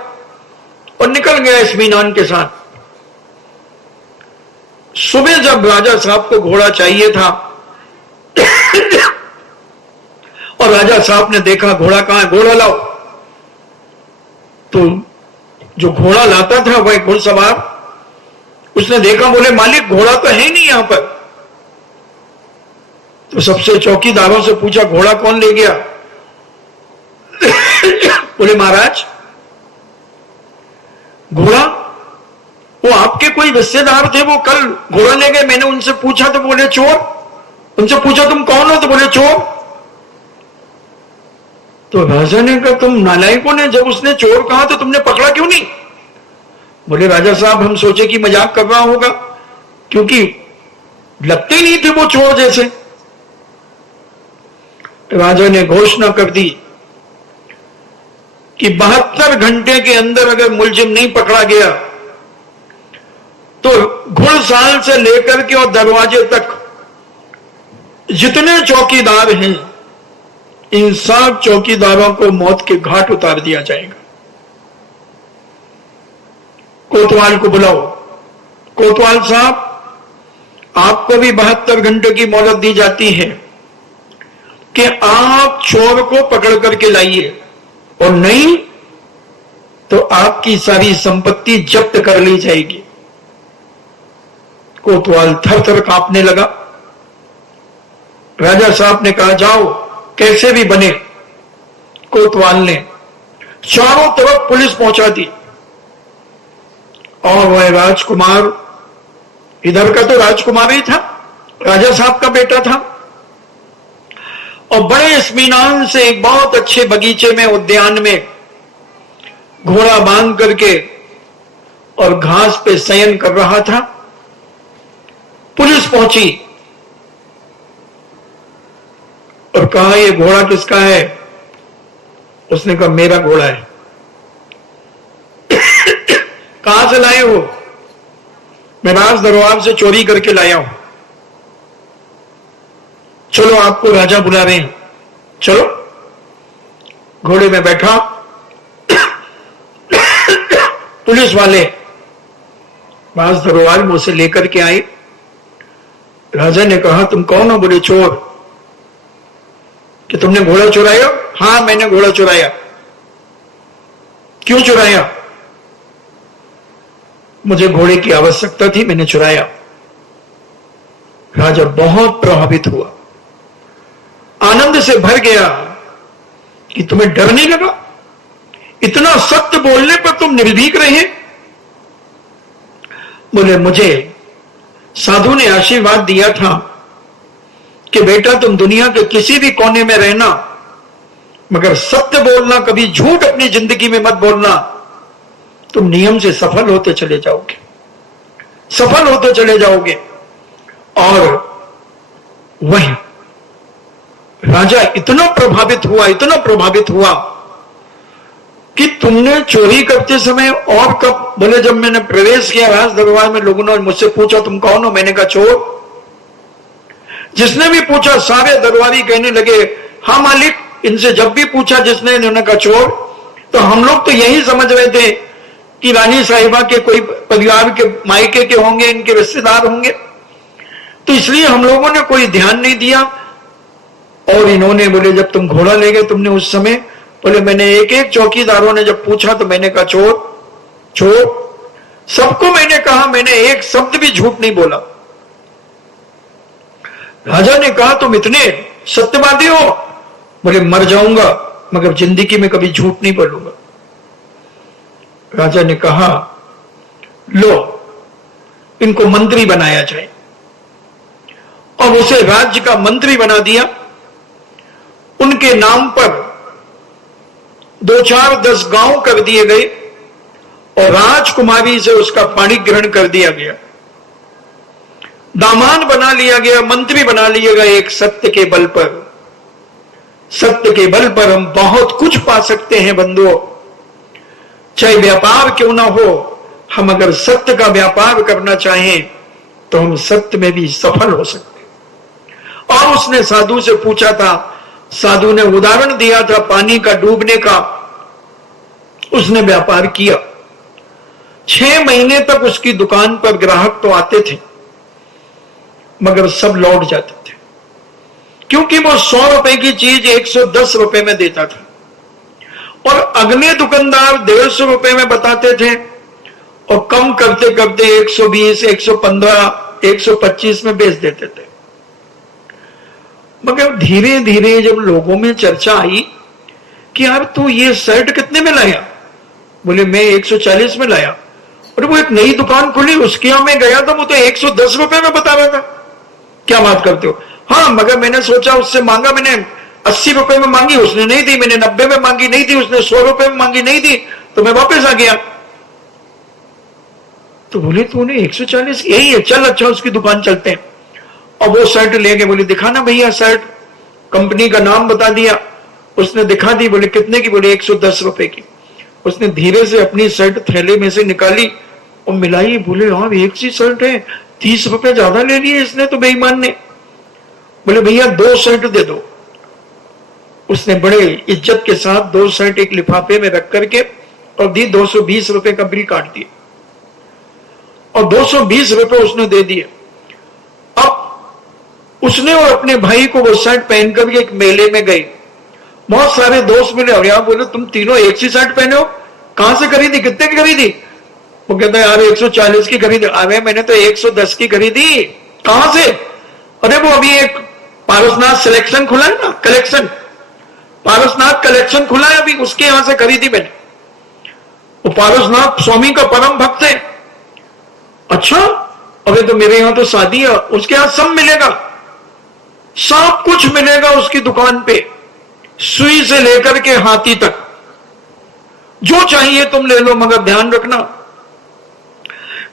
और निकल गया इत्मीनान के साथ। सुबह जब राजा साहब को घोड़ा चाहिए था और राजा साहब ने देखा घोड़ा कहां है, घोड़ा लाओ, तो जो घोड़ा लाता था वह घुड़सवार, उसने देखा, बोले मालिक घोड़ा तो है नहीं यहां पर। तो सबसे चौकीदारों से पूछा घोड़ा कौन ले गया? बोले महाराज घोड़ा वो आपके कोई रिश्तेदार थे, वो कल घोड़ा ले गए, मैंने उनसे पूछा तो बोले चोर। उनसे पूछा तुम कौन हो, तो बोले चोर। तो राजा ने कहा तुम नालायकों ने, जब उसने चोर कहा तो तुमने पकड़ा क्यों नहीं? बोले राजा साहब हम सोचे कि मजाक कर रहा होगा, क्योंकि लगते ही नहीं थे वो चोर जैसे। राजा ने घोषणा कर दी कि 72 घंटे के अंदर अगर मुलजिम नहीं पकड़ा गया तो घुड़साल से लेकर के और दरवाजे तक जितने चौकीदार हैं, इन सब चौकीदारों को मौत के घाट उतार दिया जाएगा। कोतवाल को बुलाओ। कोतवाल साहब आपको भी 72 घंटे की मोहलत दी जाती है कि आप चोर को पकड़ करके लाइए, और नहीं तो आपकी सारी संपत्ति जब्त कर ली जाएगी। कोतवाल थर थर कांपने लगा। राजा साहब ने कहा जाओ कैसे भी बने। कोतवाल ने चारों तरफ पुलिस पहुंचा दी, और वह राजकुमार, इधर का तो राजकुमार ही था, राजा साहब का बेटा था, और बड़े इत्मीनान से एक बहुत अच्छे बगीचे में, उद्यान में घोड़ा बांध करके और घास पे शयन कर रहा था। पुलिस पहुंची और कहा ये घोड़ा किसका है? उसने कहा मेरा घोड़ा है। कहां से लाए हो? मैं राज दरबार से चोरी करके लाया हूं। चलो आपको राजा बुला रहे हैं, चलो। घोड़े में बैठा पुलिस वाले राज दरबार में उसे लेकर के आए। राजा ने कहा तुम कौन हो? बोले चोर। कि तुमने घोड़ा चुराया? हां मैंने घोड़ा चुराया। क्यों चुराया? मुझे घोड़े की आवश्यकता थी, मैंने चुराया। राजा बहुत प्रभावित हुआ, आनंद से भर गया कि तुम्हें डर नहीं लगा? इतना सत्य बोलने पर तुम निर्भीक रहे? बोले मुझे साधु ने आशीर्वाद दिया था कि बेटा तुम दुनिया के किसी भी कोने में रहना, मगर सत्य बोलना, कभी झूठ अपनी जिंदगी में मत बोलना, तुम नियम से सफल होते चले जाओगे, सफल होते चले जाओगे। और वही राजा इतना प्रभावित हुआ, इतना प्रभावित हुआ कि तुमने चोरी करते समय और कब? बोले जब मैंने प्रवेश किया राज दरबार में, लोगों ने मुझसे पूछा तुम कौन हो? मैंने कहा चोर। जिसने भी पूछा सारे दरबारी कहने लगे हाँ मालिक। इनसे जब भी पूछा जिसने, इन्होंने कहा चोर। तो हम लोग तो यही समझ रहे थे कि रानी साहिबा के कोई परिवार के मायके के होंगे, इनके रिश्तेदार होंगे, तो इसलिए हम लोगों ने कोई ध्यान नहीं दिया। और इन्होंने बोले जब तुम घोड़ा ले गए तुमने उस समय? बोले मैंने एक एक चौकीदारों ने जब पूछा तो मैंने कहा चोर चोर, सबको मैंने कहा, मैंने एक शब्द भी झूठ नहीं बोला। राजा ने कहा तुम इतने सत्यवादी हो? बोले मर जाऊंगा मगर जिंदगी में कभी झूठ नहीं बोलूंगा। राजा ने कहा लो इनको मंत्री बनाया जाए, और उसे राज्य का मंत्री बना दिया। उनके नाम पर 2-4-10 गांव कर दिए गए, और राजकुमारी से उसका पाणी ग्रहण कर दिया गया, दामाद बना लिया गया, मंत्री बना लिया गया। एक सत्य के बल पर, सत्य के बल पर हम बहुत कुछ पा सकते हैं बंधुओं। चाहे व्यापार क्यों ना हो, हम अगर सत्य का व्यापार करना चाहें तो हम सत्य में भी सफल हो सकते हैं। और उसने साधु से पूछा था, साधु ने उदाहरण दिया था पानी का डूबने का, उसने व्यापार किया। 6 महीने तक उसकी दुकान पर ग्राहक तो आते थे मगर सब लौट जाते थे, क्योंकि वो 100 रुपए की चीज 110 रुपए में देता था और अगले दुकानदार 150 रुपए में बताते थे और कम करते करते 120, 115, 125 में बेच देते थे। मगर धीरे धीरे जब लोगों में चर्चा आई कि यार तू ये शर्ट कितने में लाया, बोले मैं 140 में लाया। और वो एक नई दुकान खुली उसके यहां मैं गया था, वो तो 110 रुपए में बता रहा था। क्या बात करते हो? हाँ, मगर मैंने सोचा उससे मांगा, मैंने 80 रुपए में मांगी, उसने नहीं दी। मैंने 90 में मांगी, नहीं दी। उसने 100 रुपए में मांगी, नहीं दी, तो मैं वापस आ गया। तो बोले तूने 140, यही है, चल अच्छा उसकी दुकान चलते हैं। और वो शर्ट ले गए, बोले दिखाना भैया शर्ट, कंपनी का नाम बता दिया, उसने दिखा दी। बोले कितने की? बोले 110 रुपए की। उसने धीरे से अपनी शर्ट थैले में से निकाली और मिलाई। बोले हाँ एक सी शर्ट है, 30 रुपए ज्यादा ले लिए इसने तो बेईमान ने। बोले भैया 2 शर्ट दे दो। उसने बड़े इज्जत के साथ 2 शर्ट एक लिफाफे में रख करके और दी। 220 रुपए का बिल काट दिया और 220 रुपए उसने दे दिए। अब उसने और अपने भाई को वो शर्ट पहन कर एक मेले में गई। बहुत सारे दोस्त मिले और यहां बोले तुम तीनों एक सी शर्ट पहने हो, कहां से खरीदी, कितने की खरीदी? वो कहता है यार 140 की खरीदी। अरे मैंने तो 110 की खरीदी। कहां से? अरे वो अभी एक पारसनाथ सिलेक्शन खुला है ना, कलेक्शन, पारसनाथ कलेक्शन खुला है अभी, उसके यहां से खरीदी मैंने। वो पारसनाथ स्वामी का परम भक्त है। अच्छा, अबे तो मेरे यहां तो शादी है, उसके यहां सब मिलेगा, सब कुछ मिलेगा उसकी दुकान पे, सुई से लेकर के हाथी तक, जो चाहिए तुम ले लो। मगर ध्यान रखना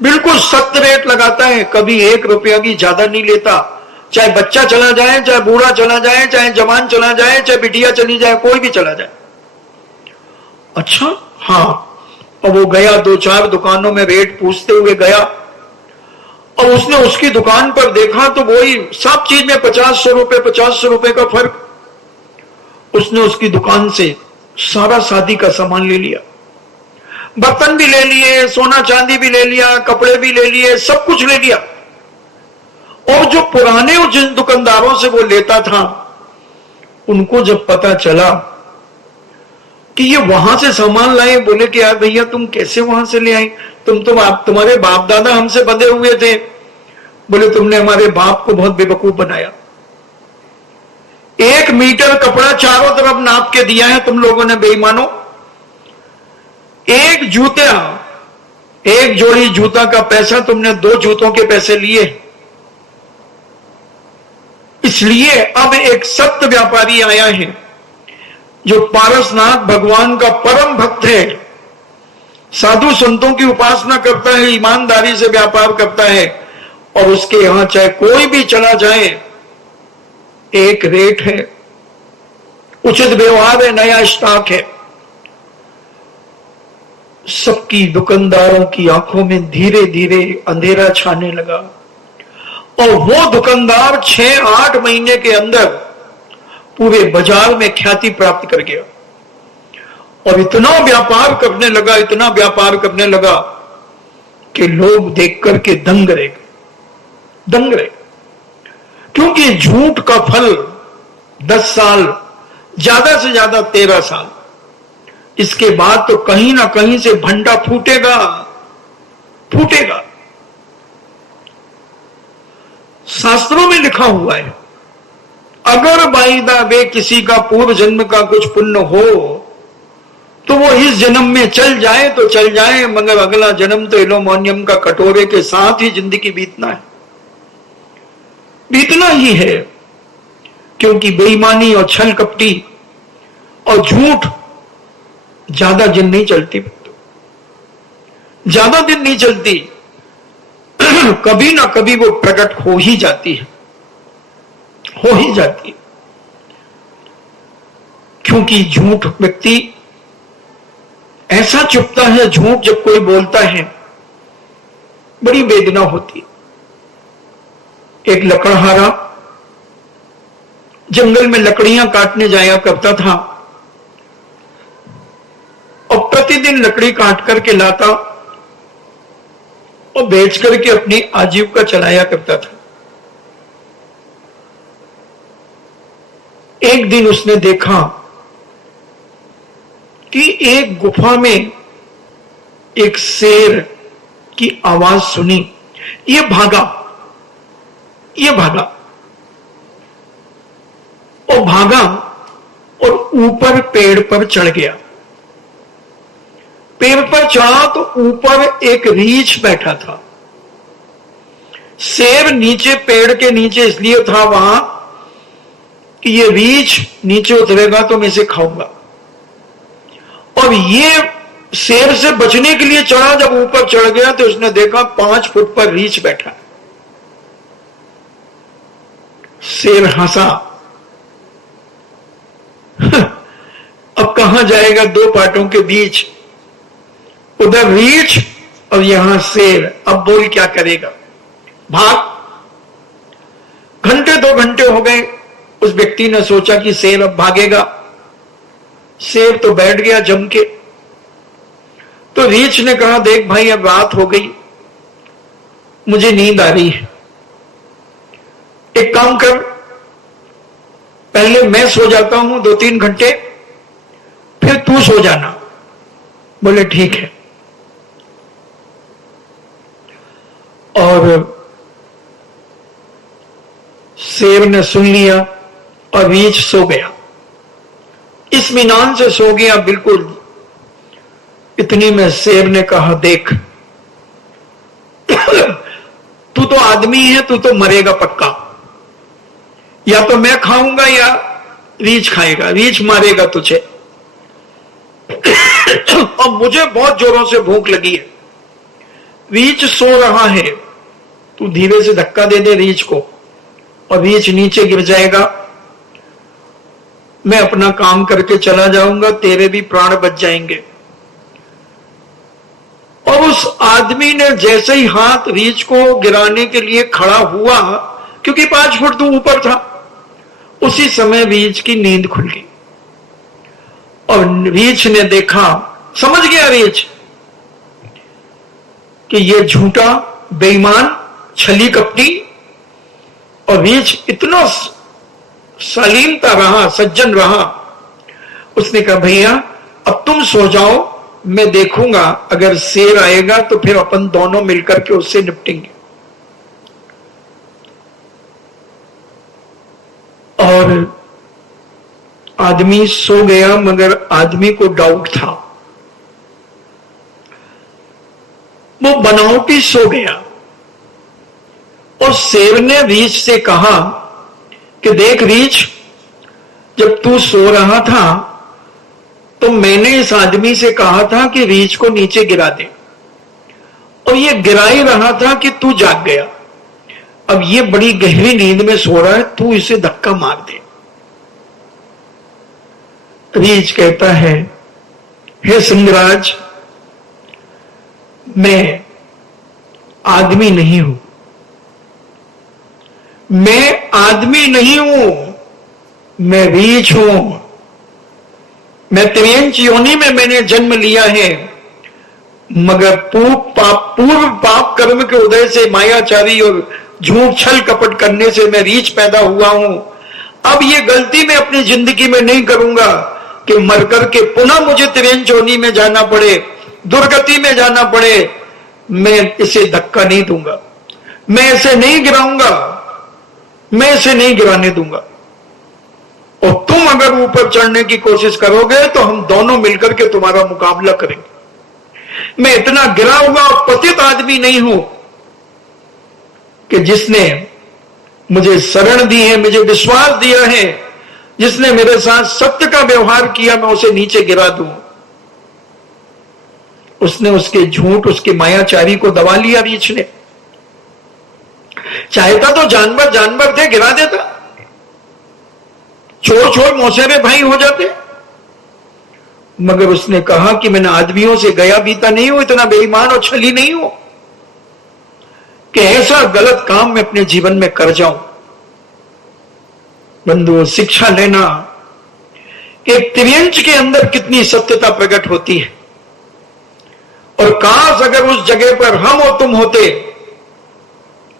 बिल्कुल सख्त रेट लगाता है, कभी 1 रुपया भी ज्यादा नहीं लेता। चाहे बच्चा चला जाए, चाहे बूढ़ा चला जाए, चाहे जवान चला जाए, चाहे बिटिया चली जाए, कोई भी चला जाए। अच्छा हाँ। और वो गया 2-4 दुकानों में रेट पूछते हुए गया और उसने उसकी दुकान पर देखा तो वही सब चीज में 50-100 रुपए, 50 रुपए का फर्क। उसने उसकी दुकान से सारा शादी का सामान ले लिया, बर्तन भी ले लिए, सोना चांदी भी ले लिया, कपड़े भी ले लिए, सब कुछ ले लिया। और जो पुराने जिन दुकानदारों से वो लेता था, उनको जब पता चला कि ये वहां से सामान लाए, बोले कि यार भैया तुम कैसे वहां से ले आए, तुम्हारे बाप दादा हमसे बंधे हुए थे। बोले तुमने हमारे बाप को बहुत बेवकूफ बनाया। 1 मीटर कपड़ा चारों तरफ नाप के दिया है तुम लोगों ने बेईमानों। एक जोड़ी जूता का पैसा तुमने 2 जूतों के पैसे लिए। इसलिए अब एक सत्य व्यापारी आया है जो पारसनाथ भगवान का परम भक्त है, साधु संतों की उपासना करता है, ईमानदारी से व्यापार करता है और उसके यहां चाहे कोई भी चला जाए एक रेट है, उचित व्यवहार है, नया स्टॉक है। सबकी दुकानदारों की आंखों में धीरे धीरे अंधेरा छाने लगा और वो दुकानदार 6-8 महीने के अंदर पूरे बाजार में ख्याति प्राप्त कर गया और इतना व्यापार करने लगा, इतना व्यापार करने लगा कि लोग देख करके दंग रहे। क्योंकि झूठ का फल 10 साल, ज्यादा से ज्यादा 13 साल, इसके बाद तो कहीं ना कहीं से भंडा फूटेगा। शास्त्रों में लिखा हुआ है, अगर बाइदा वे किसी का पूर्व जन्म का कुछ पुण्य हो तो वो इस जन्म में चल जाए तो चल जाए, मगर अगला जन्म तो एल्यूमिनियम का कटोरे के साथ ही जिंदगी बीतना ही है। क्योंकि बेईमानी और छल कपटी और झूठ ज्यादा दिन नहीं चलती, ज्यादा दिन नहीं चलती, कभी ना कभी वो प्रकट हो ही जाती है। क्योंकि झूठ व्यक्ति ऐसा चुपता है, झूठ जब कोई बोलता है बड़ी वेदना होती। एक लकड़हारा जंगल में लकड़ियां काटने जाया करता था और प्रतिदिन लकड़ी काट करके लाता और बेच करके अपनी आजीविका चलाया करता था। एक दिन उसने देखा कि एक गुफा में एक शेर की आवाज सुनी। ये भागा और ऊपर पेड़ पर चढ़ गया। पेड़ पर चढ़ा तो ऊपर एक रीछ बैठा था। शेर नीचे पेड़ के नीचे इसलिए था वहां कि ये रीछ नीचे उतरेगा तो मैं इसे खाऊंगा, और ये शेर से बचने के लिए चढ़ा। जब ऊपर चढ़ गया तो उसने देखा 5 फुट पर रीछ बैठा। शेर हंसा। अब कहां जाएगा दो पाटों के बीच, उधर रीछ और यहां शेर। अब बोल क्या करेगा, भाग। घंटे 2 घंटे हो गए। उस व्यक्ति ने सोचा कि शेर अब भागेगा। शेर तो बैठ गया जम के। तो रीछ ने कहा, देख भाई अब रात हो गई, मुझे नींद आ रही है, एक काम कर, पहले मैं सो जाता हूं 2-3 घंटे, फिर तू सो जाना। बोले ठीक है। और शेर ने सुन लिया और रीछ सो गया, इत्मीनान से सो गया बिल्कुल। इतनी में शेर ने कहा, देख तू तो आदमी है, तू तो मरेगा पक्का, या तो मैं खाऊंगा या रीछ खाएगा, रीछ मारेगा तुझे। और मुझे बहुत जोरों से भूख लगी है, रीछ सो रहा है, तू धीरे से धक्का दे दे रीछ को और रीछ नीचे गिर जाएगा, मैं अपना काम करके चला जाऊंगा, तेरे भी प्राण बच जाएंगे। और उस आदमी ने जैसे ही हाथ रीछ को गिराने के लिए खड़ा हुआ, क्योंकि 5 फुट तो ऊपर था, उसी समय रीछ की नींद खुल गई। और रीछ ने देखा, समझ गया रीछ कि ये झूठा, बेईमान, छली कपटी। और रीछ इतना सलीमता रहा, सज्जन रहा, उसने कहा भैया अब तुम सो जाओ, मैं देखूंगा, अगर शेर आएगा तो फिर अपन दोनों मिलकर के उससे निपटेंगे। और आदमी सो गया, मगर आदमी को डाउट था, वो बनावटी सो गया। और शेर ने रीछ से कहा कि देख रीछ, जब तू सो रहा था तो मैंने इस आदमी से कहा था कि रीछ को नीचे गिरा दे, और ये गिरा ही रहा था कि तू जाग गया। अब ये बड़ी गहरी नींद में सो रहा है, तू इसे धक्का मार दे। रीछ कहता है, हे सिंहराज, मैं आदमी नहीं हूं, मैं आदमी नहीं हूं, मैं रीछ हूं। मैं त्रियंच योनि में मैंने जन्म लिया है, मगर पूर्व पाप कर्म के उदय से, मायाचारी और झूठ छल कपट करने से मैं रीछ पैदा हुआ हूं। अब ये गलती मैं अपनी जिंदगी में नहीं करूंगा कि मर करके पुनः मुझे त्रियंच योनि में जाना पड़े, दुर्गति में जाना पड़े। मैं इसे धक्का नहीं दूंगा, मैं इसे नहीं गिराऊंगा, मैं इसे नहीं गिराने दूंगा। और तुम अगर ऊपर चढ़ने की कोशिश करोगे तो हम दोनों मिलकर के तुम्हारा मुकाबला करेंगे। मैं इतना गिरा हुआ और पतित आदमी नहीं हूं कि जिसने मुझे शरण दी है, मुझे विश्वास दिया है, जिसने मेरे साथ सत्य का व्यवहार किया, मैं उसे नीचे गिरा दूं। उसने उसके झूठ, उसके मायाचारी को दबा लिया रीछ ने। चाहता तो जानवर जानवर थे, गिरा देता, चोर चोर मौसेरे भाई हो जाते, मगर उसने कहा कि मैंने आदमियों से गया बीता नहीं हूं, इतना बेईमान और छली नहीं हूं कि ऐसा गलत काम मैं अपने जीवन में कर जाऊं। बंधुओं, शिक्षा लेना, एक त्रियंच के अंदर कितनी सत्यता प्रकट होती है। और काश अगर उस जगह पर हम और तुम होते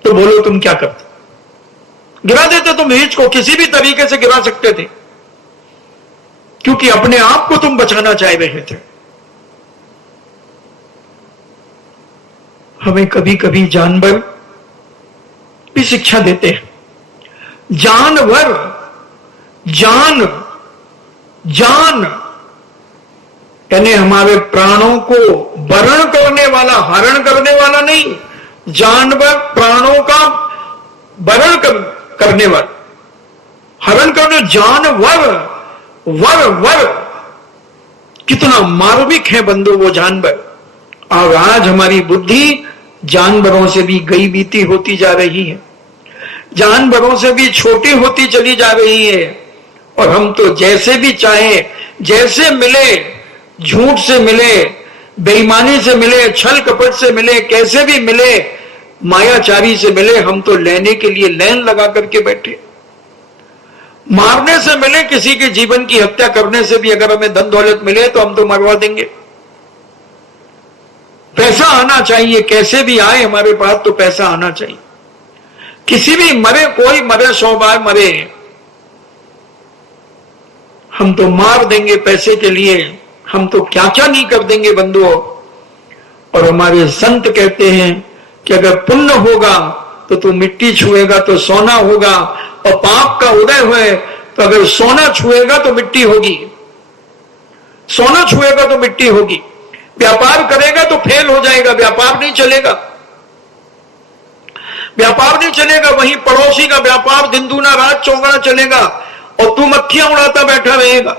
तो बोलो तुम क्या करते? गिरा देते तुम हिच को, किसी भी तरीके से गिरा सकते थे, क्योंकि अपने आप को तुम बचाना चाह रहे थे। हमें कभी कभी जानवर भी शिक्षा देते हैं। जानवर, जान यानी हमारे प्राणों को वरण करने वाला, हरण करने वाला नहीं। जानवर प्राणों का वरण करने वाला, हरण करने, जानवर, वर कितना मार्मिक है बंधु वो जानवर। और आज हमारी बुद्धि जानवरों से भी गई बीती होती जा रही है, जानवरों से भी छोटी होती चली जा रही है। और हम तो जैसे भी चाहे, जैसे मिले, झूठ से मिले, बेईमानी से मिले, छल कपट से मिले, कैसे भी मिले, मायाचारी से मिले, हम तो लेने के लिए लाइन लगा करके बैठे। मारने से मिले, किसी के जीवन की हत्या करने से भी अगर हमें धन दौलत मिले तो हम तो मरवा देंगे। पैसा आना चाहिए, कैसे भी आए हमारे पास तो पैसा आना चाहिए। किसी भी मरे, कोई मरे, 100 बार मरे, हम तो मार देंगे पैसे के लिए, हम तो क्या क्या नहीं कर देंगे बंधुओं। और हमारे संत कहते हैं कि अगर पुण्य होगा तो तू मिट्टी छुएगा तो सोना होगा, और पाप का उदय हुए तो अगर सोना छुएगा तो मिट्टी होगी, सोना छुएगा तो मिट्टी होगी। व्यापार करेगा तो फेल हो जाएगा, व्यापार नहीं चलेगा, व्यापार नहीं चलेगा। वहीं पड़ोसी का व्यापार दिन दूना रात चौगुना चलेगा और तू मक्खियां उड़ाता बैठा रहेगा।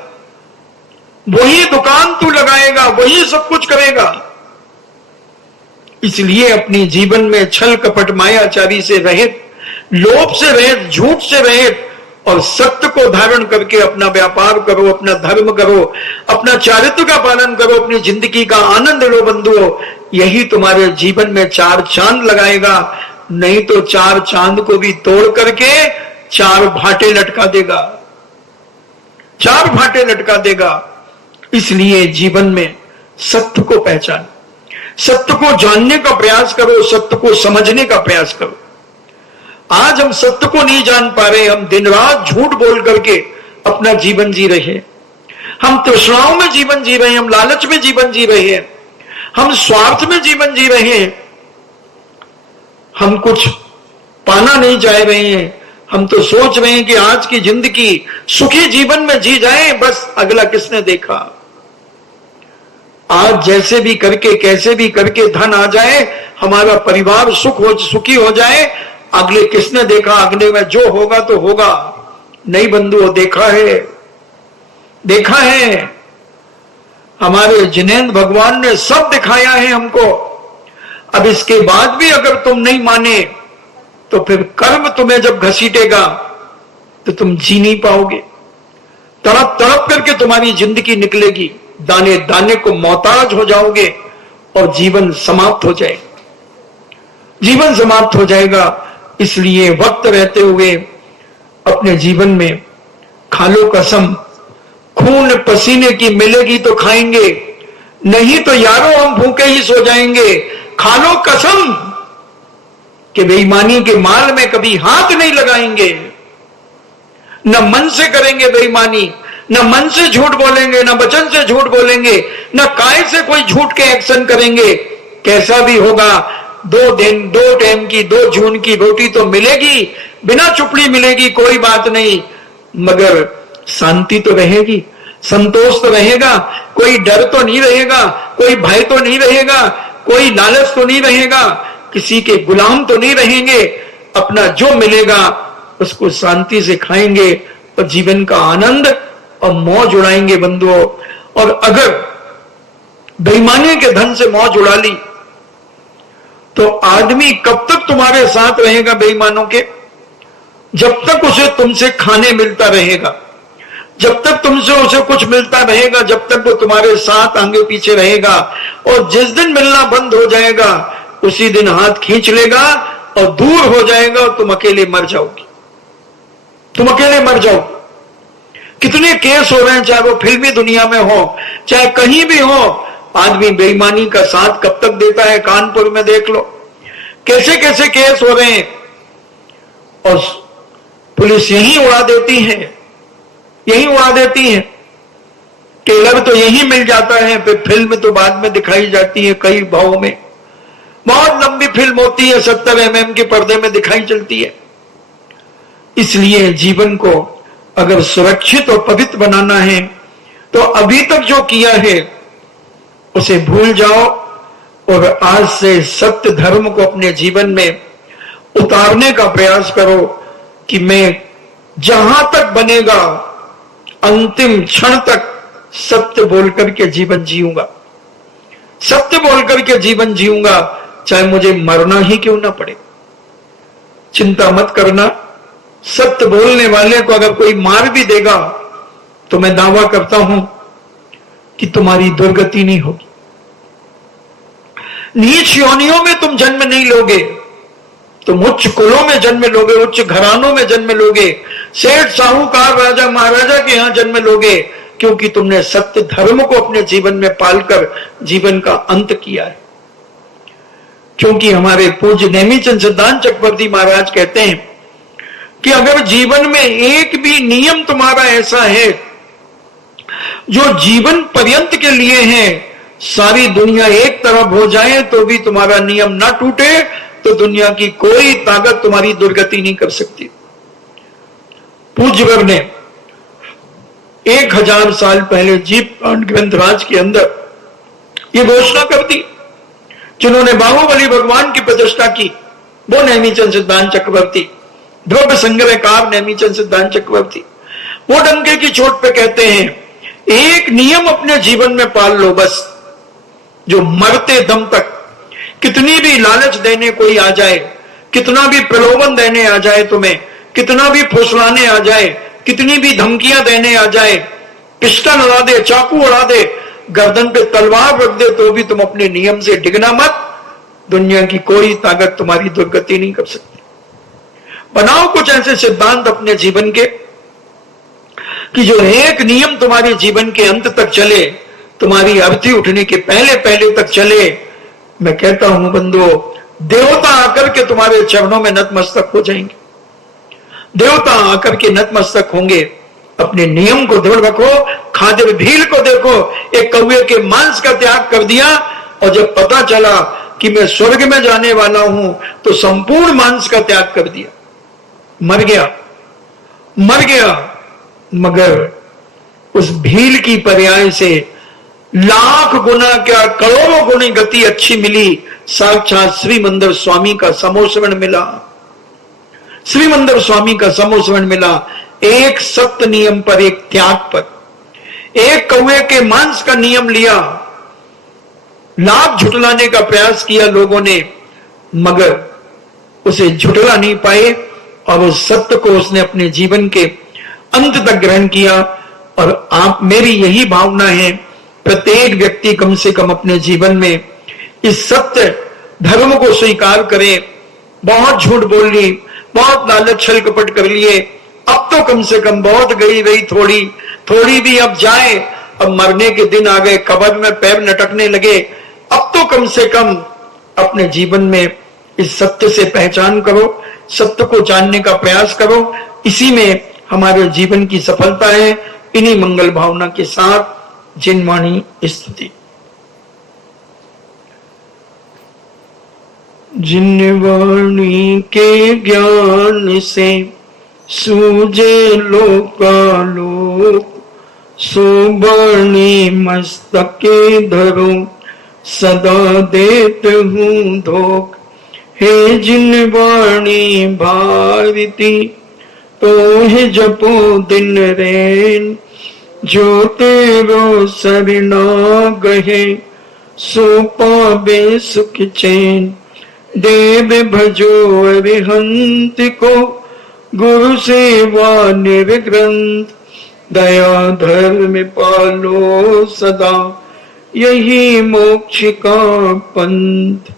वही दुकान तू लगाएगा, वही सब कुछ करेगा। इसलिए अपने जीवन में छल कपट मायाचारी से रहित, लोभ से रहित, झूठ से रहित, और सत्य को धारण करके अपना व्यापार करो, अपना धर्म करो, अपना चारित्र का पालन करो, अपनी जिंदगी का आनंद लो बंधुओं। यही तुम्हारे जीवन में 4 चांद लगाएगा। नहीं तो 4 चांद को भी तोड़ करके 4 भाटे लटका देगा, 4 भाटे लटका देगा। इसलिए जीवन में सत्य को पहचान, सत्य को जानने का प्रयास करो, सत्य को समझने का प्रयास करो। आज हम सत्य को नहीं जान पा रहे, हम दिन रात झूठ बोल करके अपना जीवन जी रहे हैं। हम तृष्णाओं में जीवन जी रहे हैं, हम लालच में जीवन जी रहे हैं, हम स्वार्थ में जीवन जी रहे हैं, हम कुछ पाना नहीं चाह रहे हैं। हम तो सोच रहे हैं कि आज की जिंदगी सुखी जीवन में जी जाए, बस अगला किसने देखा। आज जैसे भी करके, कैसे भी करके धन आ जाए, हमारा परिवार सुखी हो जाए, अगले किसने देखा, अगले में जो होगा तो होगा। नहीं बंधुओं, देखा है, देखा है। हमारे जिनेंद्र भगवान ने सब दिखाया है हमको। अब इसके बाद भी अगर तुम नहीं माने तो फिर कर्म तुम्हें जब घसीटेगा तो तुम जी नहीं पाओगे। तड़प तड़प करके तुम्हारी जिंदगी निकलेगी, दाने दाने को मोहताज हो जाओगे और जीवन समाप्त हो जाएगा, जीवन समाप्त हो जाएगा। इसलिए वक्त रहते हुए अपने जीवन में खा लो कसम, खून पसीने की मिलेगी तो खाएंगे, नहीं तो यारों हम भूखे ही सो जाएंगे। खा लो कसम कि बेईमानी के माल में कभी हाथ नहीं लगाएंगे, न मन से करेंगे बेईमानी, न मन से झूठ बोलेंगे, न वचन से झूठ बोलेंगे, न काय से कोई झूठ के एक्शन करेंगे। कैसा भी होगा, 2 टाइम की 2 जून की रोटी तो मिलेगी, बिना चुपड़ी मिलेगी, कोई बात नहीं, मगर शांति तो रहेगी, संतोष तो रहेगा, कोई डर तो नहीं रहेगा, कोई भय तो नहीं रहेगा, कोई लालच तो नहीं रहेगा, किसी के गुलाम तो नहीं रहेंगे। अपना जो मिलेगा उसको शांति से खाएंगे और जीवन का आनंद और मौज उड़ाएंगे बंधुओं। और अगर बेईमानी के धन से मौज उड़ा ली तो आदमी कब तक तुम्हारे साथ रहेगा बेईमानों के? जब तक उसे तुमसे खाने मिलता रहेगा, जब तक तुमसे उसे कुछ मिलता रहेगा, जब तक वो तुम्हारे साथ आगे पीछे रहेगा। और जिस दिन मिलना बंद हो जाएगा उसी दिन हाथ खींच लेगा और दूर हो जाएगा और तुम अकेले मर जाओगे। तुम अकेले मर जाओ। कितने केस हो रहे हैं, चाहे वो फिल्मी दुनिया में हो, चाहे कहीं भी हो, आदमी बेईमानी का साथ कब तक देता है। कानपुर में देख लो कैसे कैसे केस हो रहे हैं, और पुलिस यही उड़ा देती है, यही उड़ा देती है। टेलर तो यही मिल जाता है, फिर फिल्म तो बाद में दिखाई जाती है कई भावों में। बहुत लंबी फिल्म होती है, 70 mm के पर्दे में दिखाई चलती है। इसलिए जीवन को अगर सुरक्षित और पवित्र बनाना है तो अभी तक जो किया है उसे भूल जाओ, और आज से सत्य धर्म को अपने जीवन में उतारने का प्रयास करो कि मैं जहां तक बनेगा अंतिम क्षण तक सत्य बोलकर के जीवन जीऊंगा, सत्य बोलकर के जीवन जीऊंगा, चाहे मुझे मरना ही क्यों ना पड़े। चिंता मत करना, सत्य बोलने वाले को अगर कोई मार भी देगा तो मैं दावा करता हूं कि तुम्हारी दुर्गति नहीं होगी। नीच योनियों में तुम जन्म नहीं लोगे, तुम उच्च कुलों में जन्म लोगे, उच्च घरानों में जन्म लोगे, सेठ साहूकार राजा महाराजा के यहां जन्म लोगे, क्योंकि तुमने सत्य धर्म को अपने जीवन में पालकर जीवन का अंत किया है। क्योंकि हमारे पूज्य नेमीचंद सिद्धांत चक्रवर्ती महाराज कहते हैं कि अगर जीवन में एक भी नियम तुम्हारा ऐसा है जो जीवन पर्यंत के लिए है, सारी दुनिया एक तरफ हो जाए तो भी तुम्हारा नियम ना टूटे, तो दुनिया की कोई ताकत तुम्हारी दुर्गति नहीं कर सकती। पूज्यवर ने 1000 साल पहले जीव ग्रंथराज के अंदर यह घोषणा कर दी। जिन्होंने बाहुबली भगवान की प्रतिष्ठा की वो नेमीचंद सिद्धांत चक्रवर्ती, द्रव्य संग्रहकार नेमीचंद सिद्धांत चक्रवर्ती। वो डंके की चोट पे कहते हैं एक नियम अपने जीवन में पाल लो बस, जो मरते दम तक कितनी भी लालच देने कोई आ जाए, कितना भी प्रलोभन देने आ जाए, तुम्हें कितना भी फुसलाने आ जाए, कितनी भी धमकियां देने आ जाए, पिस्टल उड़ा दे, चाकू उड़ा दे, गर्दन पे तलवार रख दे, तो भी तुम अपने नियम से डिगना मत। दुनिया की कोई ताकत तुम्हारी दुर्गति नहीं कर सकती। बनाओ कुछ ऐसे सिद्धांत अपने जीवन के कि जो एक नियम तुम्हारे जीवन के अंत तक चले, तुम्हारी अर्थी उठने के पहले पहले तक चले। मैं कहता हूं बंधुओं, देवता आकर के तुम्हारे चरणों में नतमस्तक हो जाएंगे, देवता आकर के नतमस्तक होंगे। अपने नियम को दृढ़ रखो। खाद्य भील को देखो, एक कौवे के मांस का त्याग कर दिया, और जब पता चला कि मैं स्वर्ग में जाने वाला हूं तो संपूर्ण मांस का त्याग कर दिया, मर गया, मर गया। मगर उस भील की पर्याय से लाख गुना क्या करोड़ों गुनी गति अच्छी मिली। साक्षात श्री मंदिर स्वामी का समोसरण मिला, श्री मंदिर स्वामी का समोसरण मिला। एक सत्य नियम पर, एक त्याग पर, एक कौवे के मांस का नियम लिया, लाभ झुटलाने का प्रयास किया लोगों ने, मगर उसे झुटला नहीं पाए, और उस सत्य को उसने अपने जीवन के अंत तक ग्रहण किया। और आप, मेरी यही भावना है, प्रत्येक व्यक्ति कम से कम अपने जीवन में इस सत्य धर्म को स्वीकार करे। बहुत झूठ बोल ली, बहुत लालच छल कपट कर लिए, अब तो कम से कम बहुत गई रही, थोड़ी थोड़ी भी अब जाए। अब मरने के दिन आ गए, कब्र में पैर लटकने लगे, अब तो कम से कम अपने जीवन में इस सत्य से पहचान करो, सत्य को जानने का प्रयास करो। इसी में हमारे जीवन की सफलता है। इन्हीं मंगल भावना के साथ जिनवाणी स्तुति। जिनवाणी के ज्ञान से सूझे लोकालोक, सुवर्णी मस्तके धरो सदा देत हूँ धोख। हे जिनवाणी भारती तो है जपो दिन रैन, जो तेरो सरना गहे सो पावे सुख चैन। देव भजो अरिहंत को गुरु सेवा निर्ग्रंथ, दया धर्म पालो सदा यही मोक्ष का पंथ।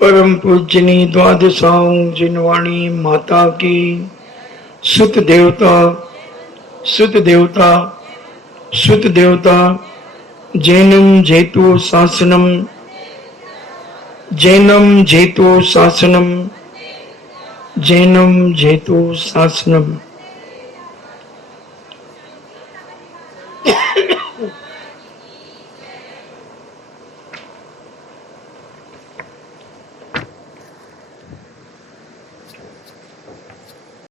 परम पूजनी द्वादशाओं जिनवाणी माता की सुत देवता सुत देवता सुत देवता जैनम जेतु शासनम जैनम जेतु शासनम जैनम जेतु शासनम।